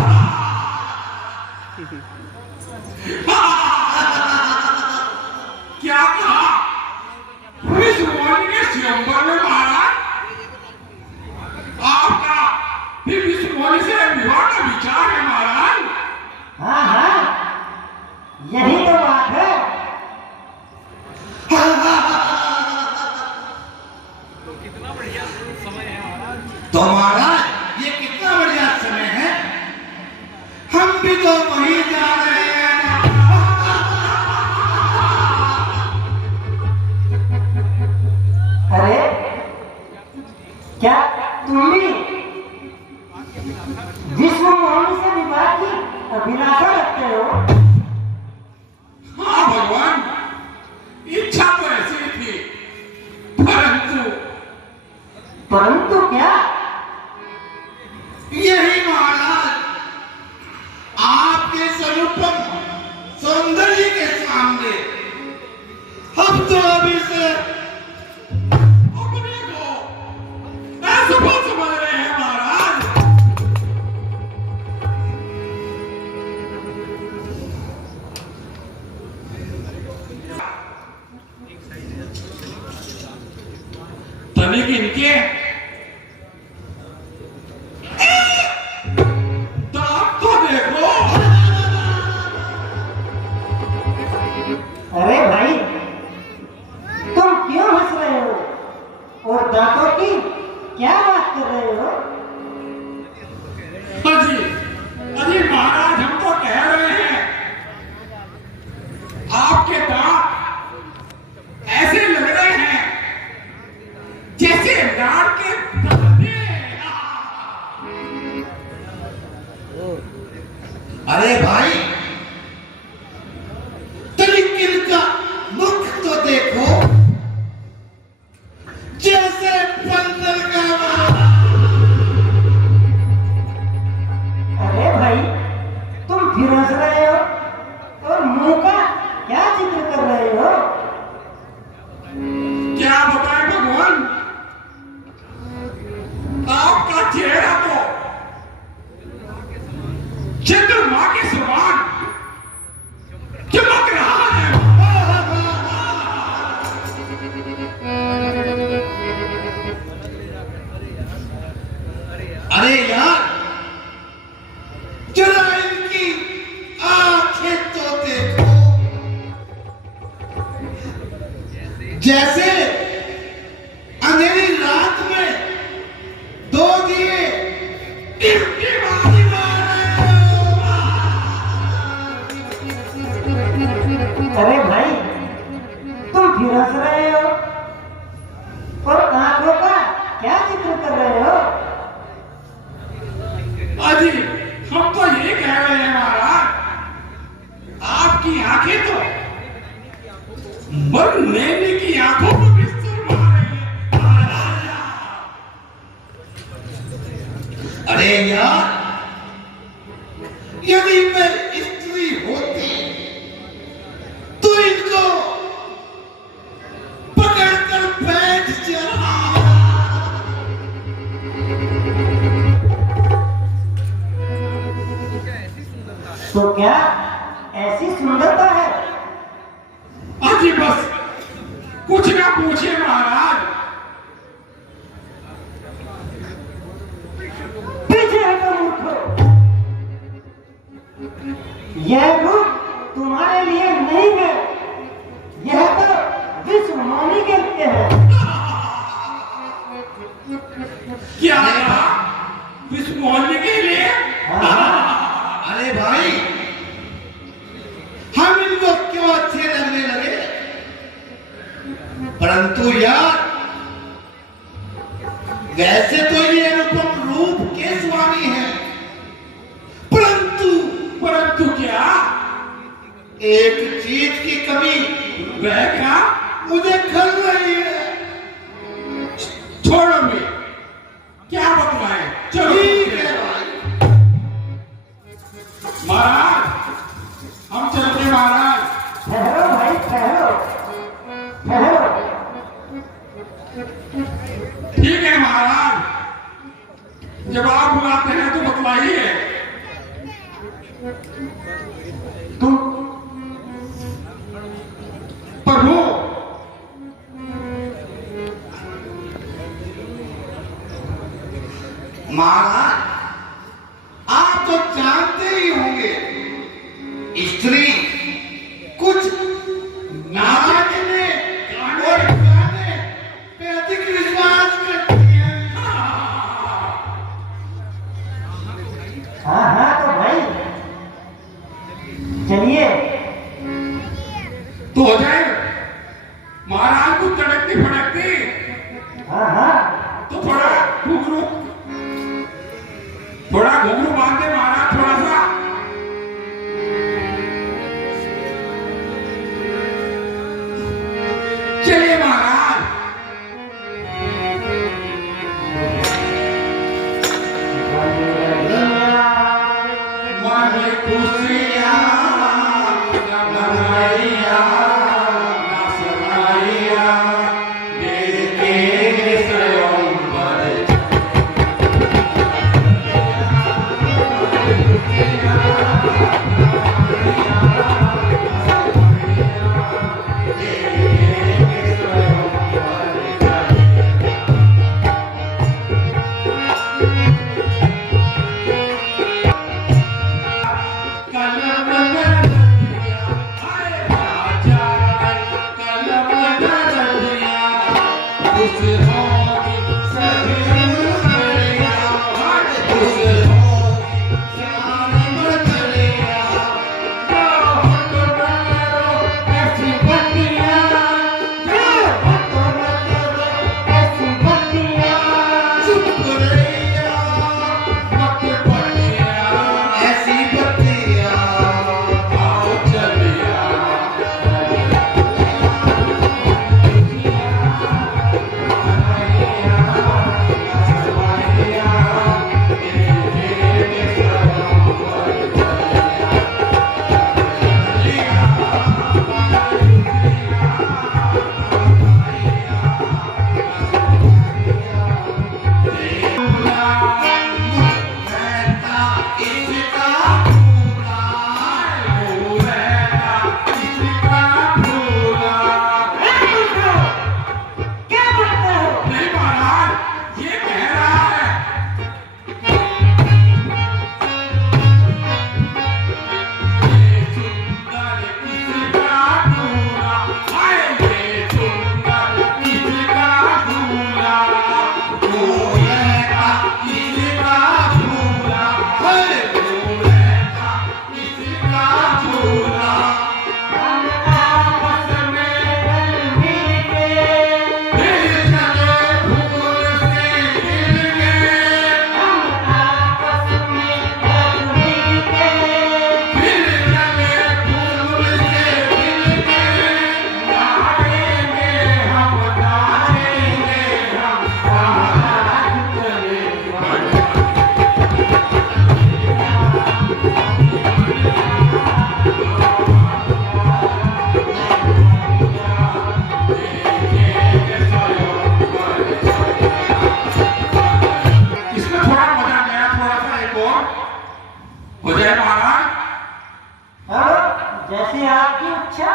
क्या कहा? विश्व मोहिनी के स्वयंवर में महाराज? आपका भी विश्व मोहिनी से विवाह का विचार है महाराज? हाँ हाँ, यही तो बात है। तो महाराज ये कितना बढ़िया समय है, हम भी तो वहीं जा रहे हैं। अरे क्या तुम भी विश्व मोहिनी से विवाह की अभिलाषा रखते हो? हाँ भगवान, इच्छा तो ऐसी थी, परंतु क्या? यही महाराज, आपके स्वरूपम सौंदर्य के सामने हम तो अभी से अपने को असफल समझ रहे हैं महाराज। तनिक इनके दांत तो देखो। अरे भाई, तुम क्यों हंस रहे हो और दांतों की क्या बात कर रहे हो? अजी अजी महाराज, हम तो कह रहे हैं आपके दांत ऐसे लग रहे हैं जैसे नाड़ के दाने। अरे भाई, तनिक इनका मुख तो देखो, जैसे बंदर का। अरे भाई, तुम फिर हंस रहे हो और मुंह का क्या जिक्र कर रहे हो? क्या बताएं भगवान, आपका चेहरा तो चंद्रमा के समान चमक रहा है। अरे यार, जरा इनकी आंखें तो देखो, जैसे अंधेरी रात में दो दिए टिमटिमाती मार रहे हो। अरे भाई, तुम फिर हंस रहे हो और आंखों का क्या जिक्र कर रहे हो? अजी हम तो ये कह रहे हैं महाराज, आपकी आंखें तो मर नैनी की आंखों को भी सुरमा रही है। अरे यार, यदि मैं स्त्री होती तो इनको पकड़कर बैठ जाता। तो क्या ऐसी सुंदरता है? अजी बस कुछ ना पूछिए महाराज। पीछे हटो मूर्खो, यह रूप तुम्हारे लिए नहीं है, यह तो विश्व मोहिनी के लिए है। क्या कहा? विश्व मोहिनी के लिए? अरे भाई, हम इनको क्यों अच्छे लगने लगे? परंतु यार, वैसे तो ये अनुपम रूप के स्वामी हैं, परंतु क्या? एक चीज की कमी वह क्या? मुझे खल रही है। छोड़ो मैं क्या बतलाए। चलो ठीक है भाई, महाराज हम चलते महाराज। ठहरो भाई ठहरो ठहरो। ठीक है महाराज, जब आप बुलाते हैं तो बतलाइए। तुम प्रभु महाराज आप तो जानते ही होंगे स्त्री कुछ नाचने और गाने पे अधिक विश्वास करती है। हाँ हाँ तो भाई चलिए। तो हो जाए महाराज को तड़कती फड़कती। हाँ हाँ तो थोड़ा घुंघरू बांध दे महाराज, थोड़ा सा। चलिए महाराज। मन खुशियाँ नमैया नसमैया देखे स्वयंवर। जैसे आपकी इच्छा।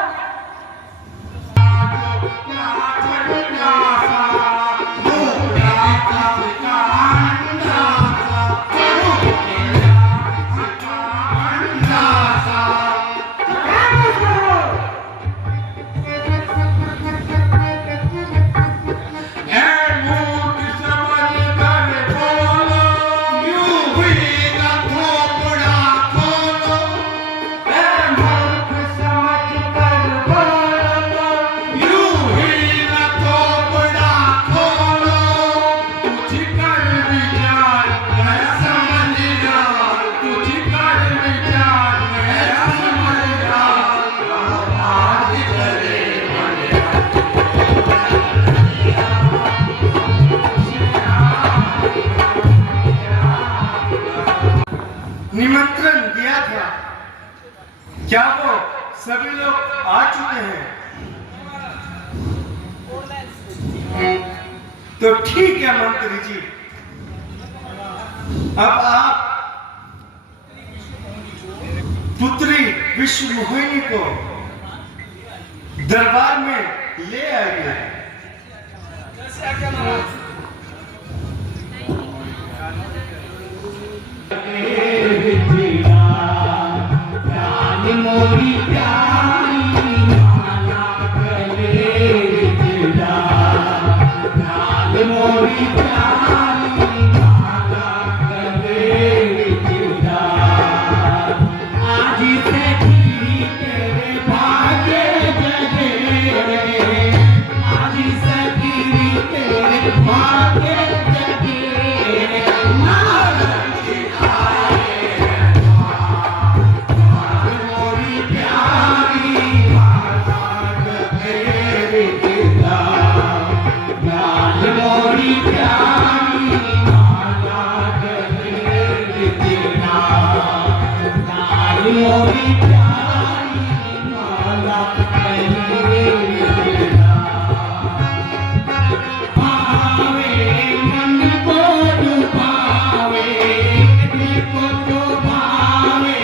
यू भी ना थोपड़ा खोल निमंत्रण दिया था, क्या वो सभी लोग आ चुके हैं? तो ठीक है मंत्री जी, अब आप पुत्री विश्व मोहिनी को दरबार में ले आइए। मोरी प्यारी माला गले विदा, मोरी प्यारी माला गले विदा, आज से खीरी तेरे भाग्य जगे, आज से खीरी तेरे भाग्य जगे, मोरी प्यारी माला गले विदा, पावे मन को लुभावे, दिल को तो भावे,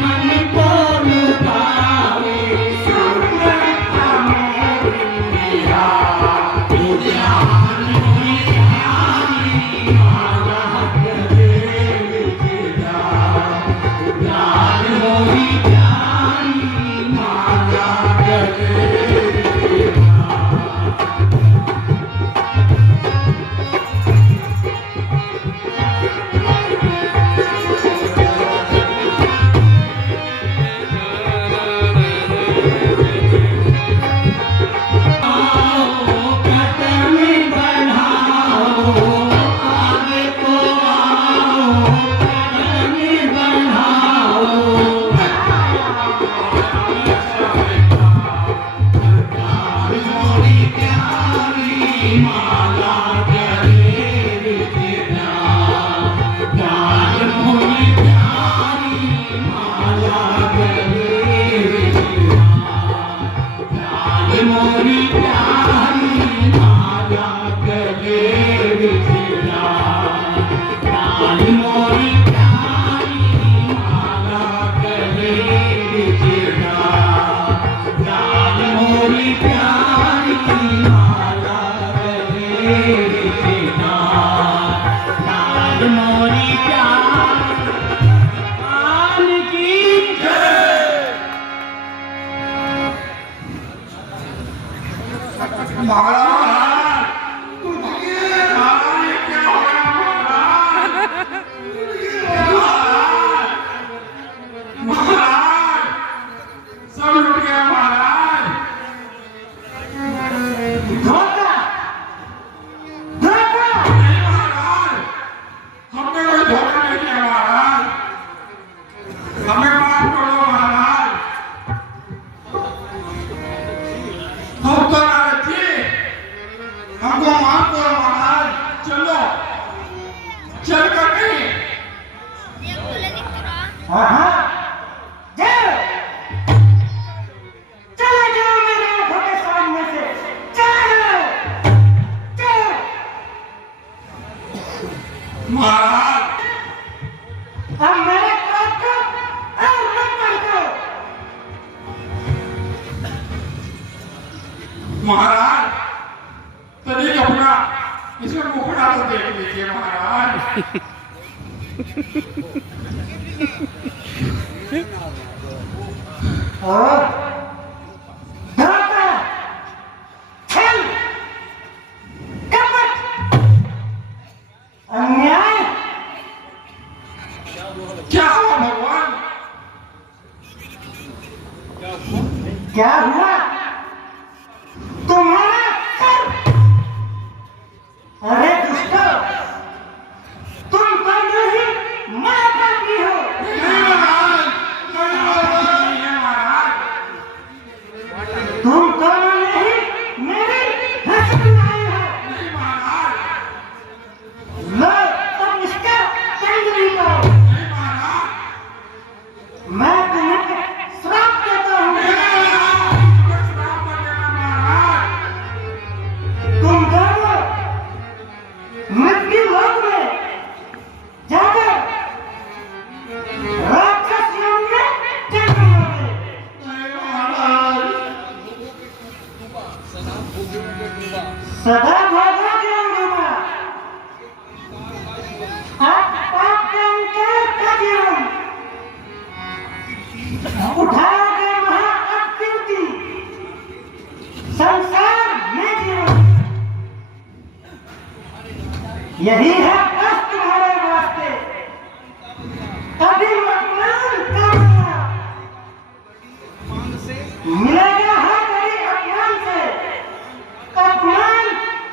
मन को लुभावे, सुंदरता मोरी मेरा, मोरी प्यारी माला गले विदा, मोरी प्यारी माला गले विदा। कदम बढ़ाओ, आगे को आओ, कदम बढ़ाओ, मोरी प्यारी माला गले विदा, मोरी प्यारी माला गले विदा, मोरी प्यारी माला गले विदा, मोरी प्यारी माला गले विदा, मोरी प्यारी माला गले विदा, मोरी प्यारी कान की महाराज तुझे महाराज क्या हो गया महाराज? महाराज सब लुट गया महाराज। धोखा, धोखा, नहीं महाराज, हमने कोई धोखा नहीं किया महाराज, हमें माफ कर दो महाराज। हम तो नाराज थे, हमको माफ करो महाराज। चलो चल कर नहीं हाँ, जाओ, चले जाओ मेरे आंखों के सामने से, चलो, चलो। महाराज। अब मेरे काम को और मत कर दो। महाराज तनिक अपना इसमें मुखड़ा तो देख लीजिए महाराज। और धोखा, छल, कपट, अन्याय, क्या हुआ भगवान? क्या हुआ? तुम्हारा सर। अरे दुष्टो, तुम तो नहीं महापापी हो। नहीं महाराज, नहीं महाराज, नहीं महाराज। तुम दोनों नहीं मेरी हंसी बनाई हो। नहीं महाराज, लो तुम इसका दंड भी पाओ। नहीं महाराज। उठाया गया वहां अकीमती संसार में जीवन, यही है बस तुम्हारे वास्ते अभिमान करना, मिलेगा है तेरी अपमान से अपमान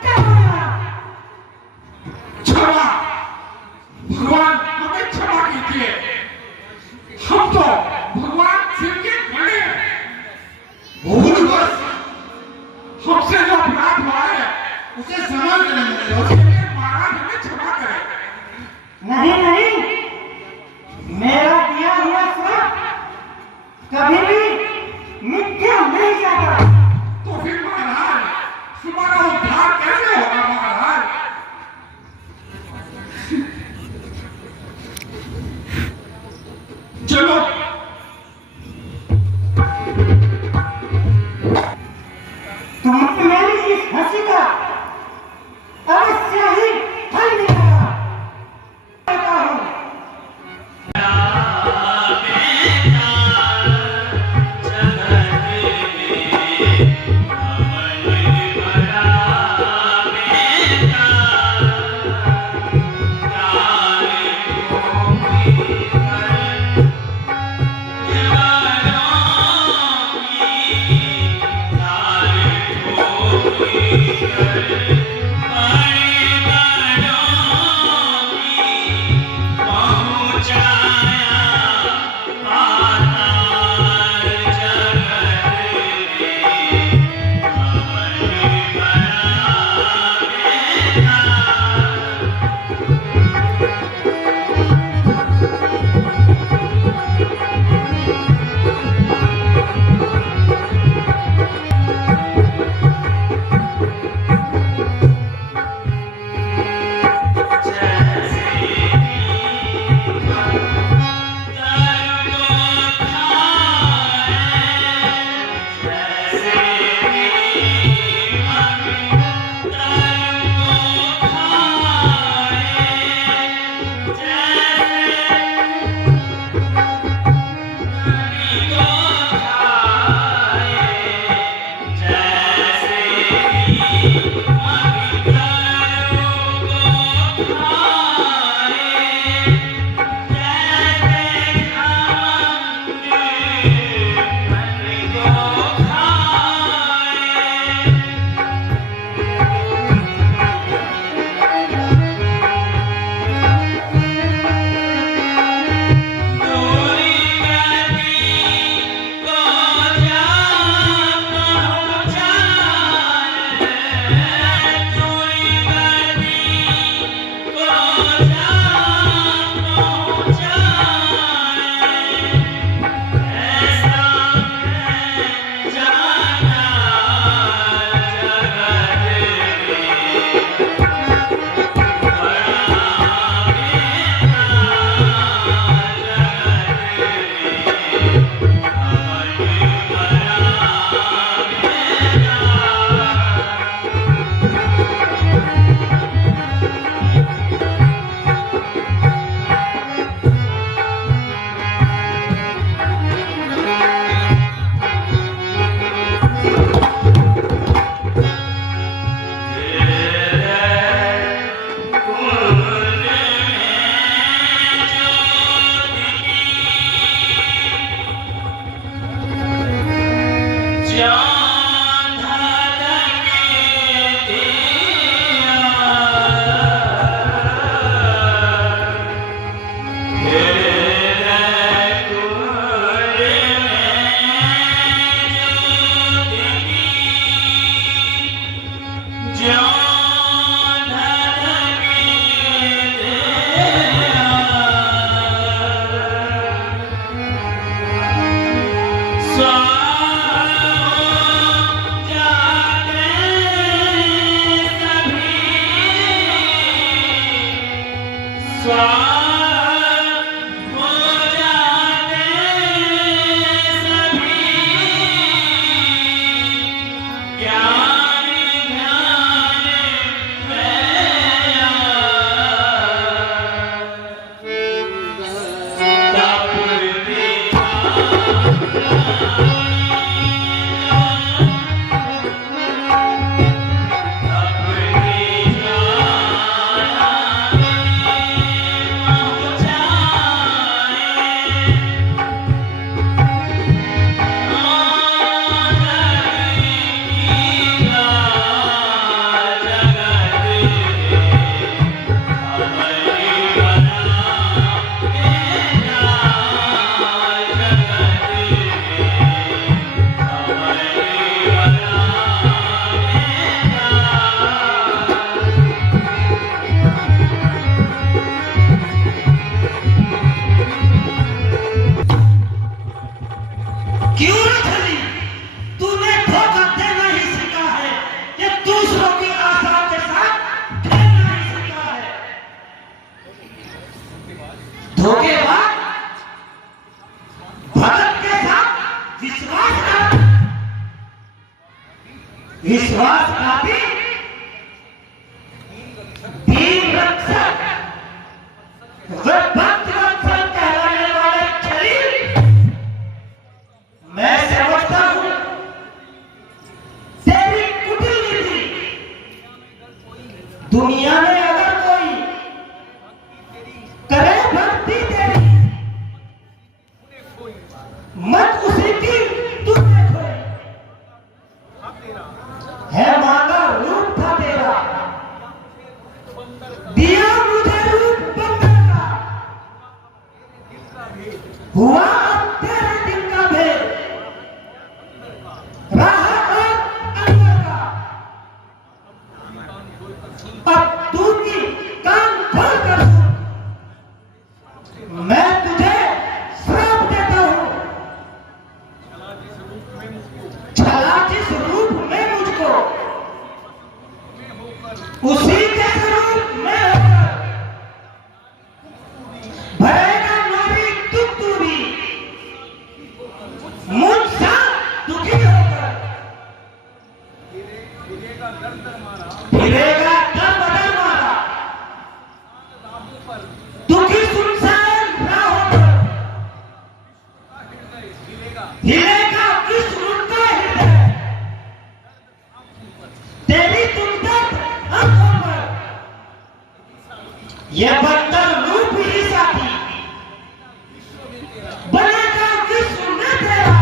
करना। क्षमा, भगवान हमें क्षमा कीजिए, हम तो भगवान शिव के बड़े हैं, भूलवश हमसे जो अपराध हुआ है उसे समझ लेंगे, उसके लिए महाराज हमें क्षमा करें। नहीं नहीं, मेरा दिया हुआ श्राप कभी भी मिथ्या नहीं जाता। तो फिर महाराज तुम्हारा उद्धार कैसे होगा महाराज? चलो तुम्हें मेरी इस हंसी का अवश्य ही फल मिलेगा। कहता हूं, क्यों रे छली, तूने धोखा देना ही सीखा है कि दूसरों की आशाओं के साथ खेलना ही सीखा है। धोखेबाज भगत के साथ विश्वासघाती दीन रक्षक व भक्त वत्सल कहलाने वाले छली, मैं समझता हूं तेरी कुटिल नीति दुनिया में अगर कोई करे भक्ति तेरी, मत उसी की तू देखो, है मांगा रूप था तेरा, दिया मुझे रूप बंदर का, हुआ अब तेरे दिल का भेद, रहा अब अंदर का, अब तू की कान खोल कर सुन, मैं तुझे श्राप देता हूं, छला जिस रूप में मुझको उसी के स्वरूप में होकर भरेगा नारी दुख तू भी, मुझसा दुखी होकर फिरेगा दर बदर मारा, दुखी सुनसान राहों पर हिलेगा किस उनका हृदय, तेरी तुम दर्द आंखों पर, यह बंदर रूप ही साथी बनेगा किस में तेरा,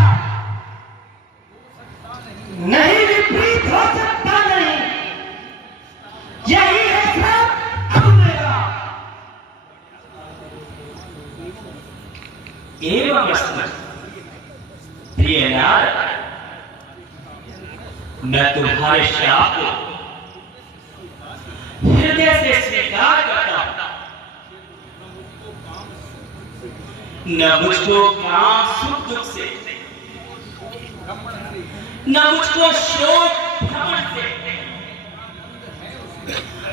नहीं विपरीत हो सकता नहीं, यही है श्राप अब मेरा। एवं प्रिय नारद, मैं तुम्हारे श्राप को हृदय से स्वीकार करता हूं। न मुझको काम सुख दुख से, न मुझको शोक भ्रमण से,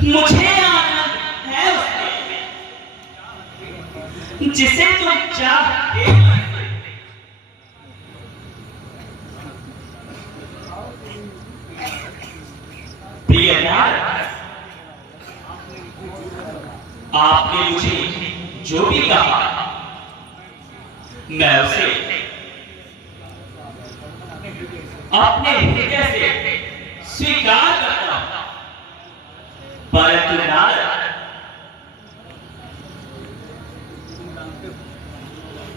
मुझे आनंद है उसमें जिसे तुम चाहते हो। प्रिय नारद, आपने मुझे जो भी कहा मैं उसे अपने हृदय से स्वीकार करता हूं, परंतु नारद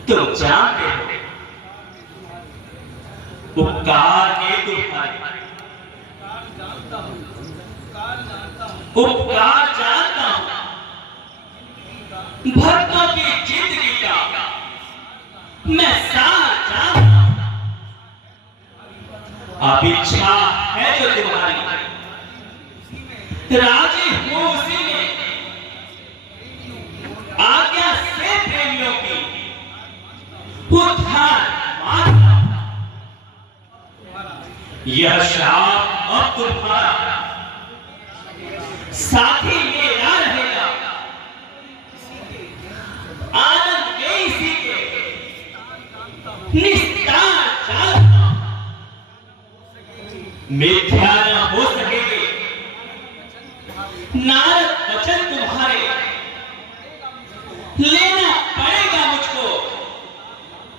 तुम जानते हो उपकार ने तुम्हारे उपकार जानता हूं, भक्तों की जिंदगी का मैं सार जानता हूं। अब इच्छा है जो तुम्हारी राजी हूं उसी में, आज्ञा से प्रेमियों की उद्धार मानता हूं। यह श्राप अब तुम्हारा साथी मेरा रहेगा, आनंद में इसी के निस्तार जानता हूं। मिथ्या न हो सकेंगे नारद वचन तुम्हारे, लेना पड़ेगा मुझको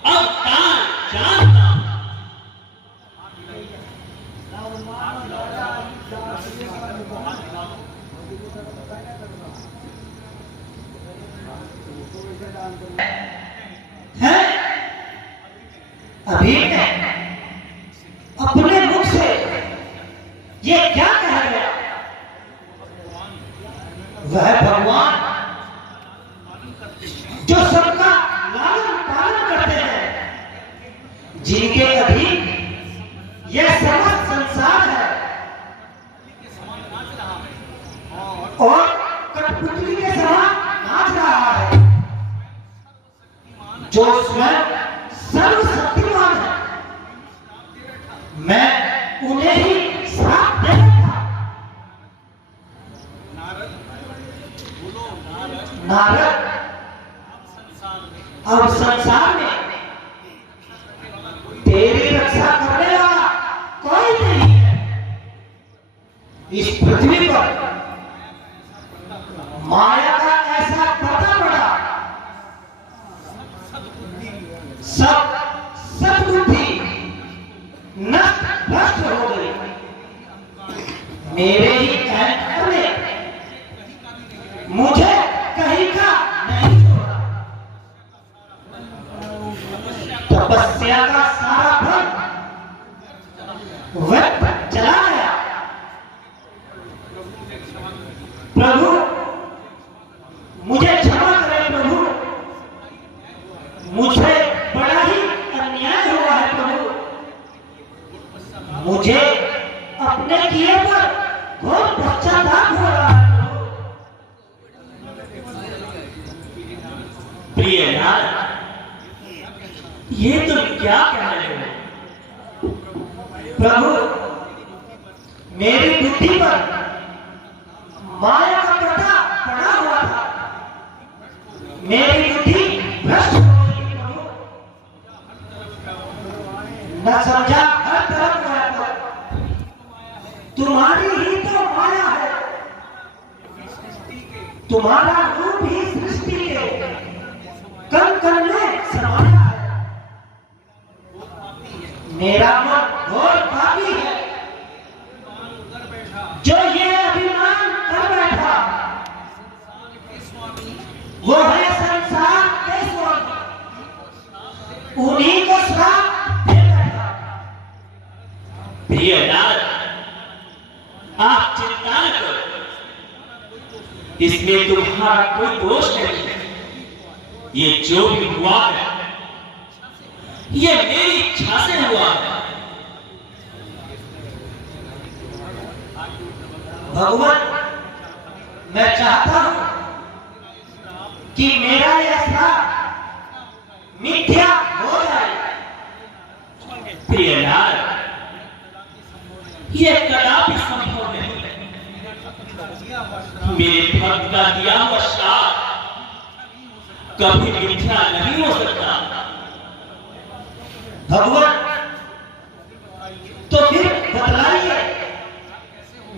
अवतार जानता हूं। है अभी ने अपने मुख से ये क्या कह गया, वह भगवान जो सबका लालन पालन करते हैं, जिनके अधीन यह समस्त संसार है और कठपुतली के समान नाच रहा है, जो स्वयं सर्वशक्तिमान है, सब सद्बुद्धि नष्ट भ्रष्ट हो गई। मेरे ही अहंकार ने मुझे कहीं का नहीं छोड़ा। तपस्या का सारा फल व्यर्थ चला गया। प्रभु मुझे क्षमा करें प्रभु, मुझे बड़ा ही अन्याय हुआ है प्रभु। मुझे अपने किए पर घोर पश्चाताप हो रहा है प्रभु। प्रिय नाथ, ये तुम क्या कह रहे हो? प्रभु मेरी बुद्धि पर माया का पर्दा पड़ा हुआ था। मेरी बुद्धि भ्रष्ट हो गई प्रभु। न समझा हर तरफ माया पर। तुम्हारी ही तो माया है। तुम्हारा रूप ही सृष्टि के कण कण में समाया है। मेरा मन घोर पापी है, जो ये अभिमान कर बैठा। वो है संसार के स्वामी, उन्हीं को श्राप दे बैठा। प्रिय नाथ, आप चिंता न करो, इसमें तुम्हारा कोई दोष नहीं है। ये जो भी हुआ है, ये मेरी इच्छा से हुआ है। भगवान, मैं चाहता हूं कि मेरा यह श्राप मिथ्या हो जाए। प्रिय नाथ, ये कदापि संभव नहीं है। मेरे भक्त का दिया हुआ श्राप कभी मिथ्या नहीं हो सकता। भगवान, तो फिर बतलाइए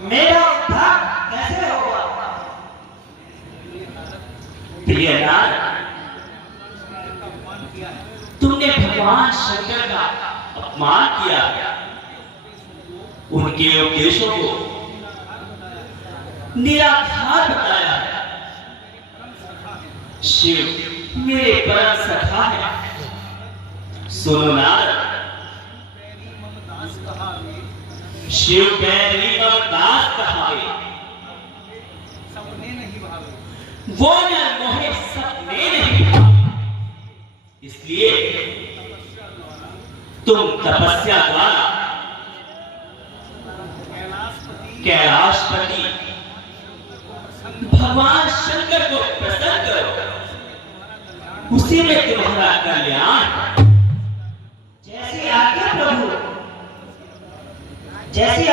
मेरा उद्धार कैसे होगा? प्रिय नाथ, तुमने भगवान शंकर का अपमान किया, उनके उपदेशों को निराधार बताया। शिव मेरे परम सखा है। सुनो नाथ, शिव बैरी दास कहावे, वो न मोहे सपने नहीं भावे। इसलिए तुम तपस्या द्वारा कैलाशपति भगवान शंकर को प्रसन्न करो, उसी में तुम्हारा कल्याण। जैसी आज्ञा प्रभु, जैसी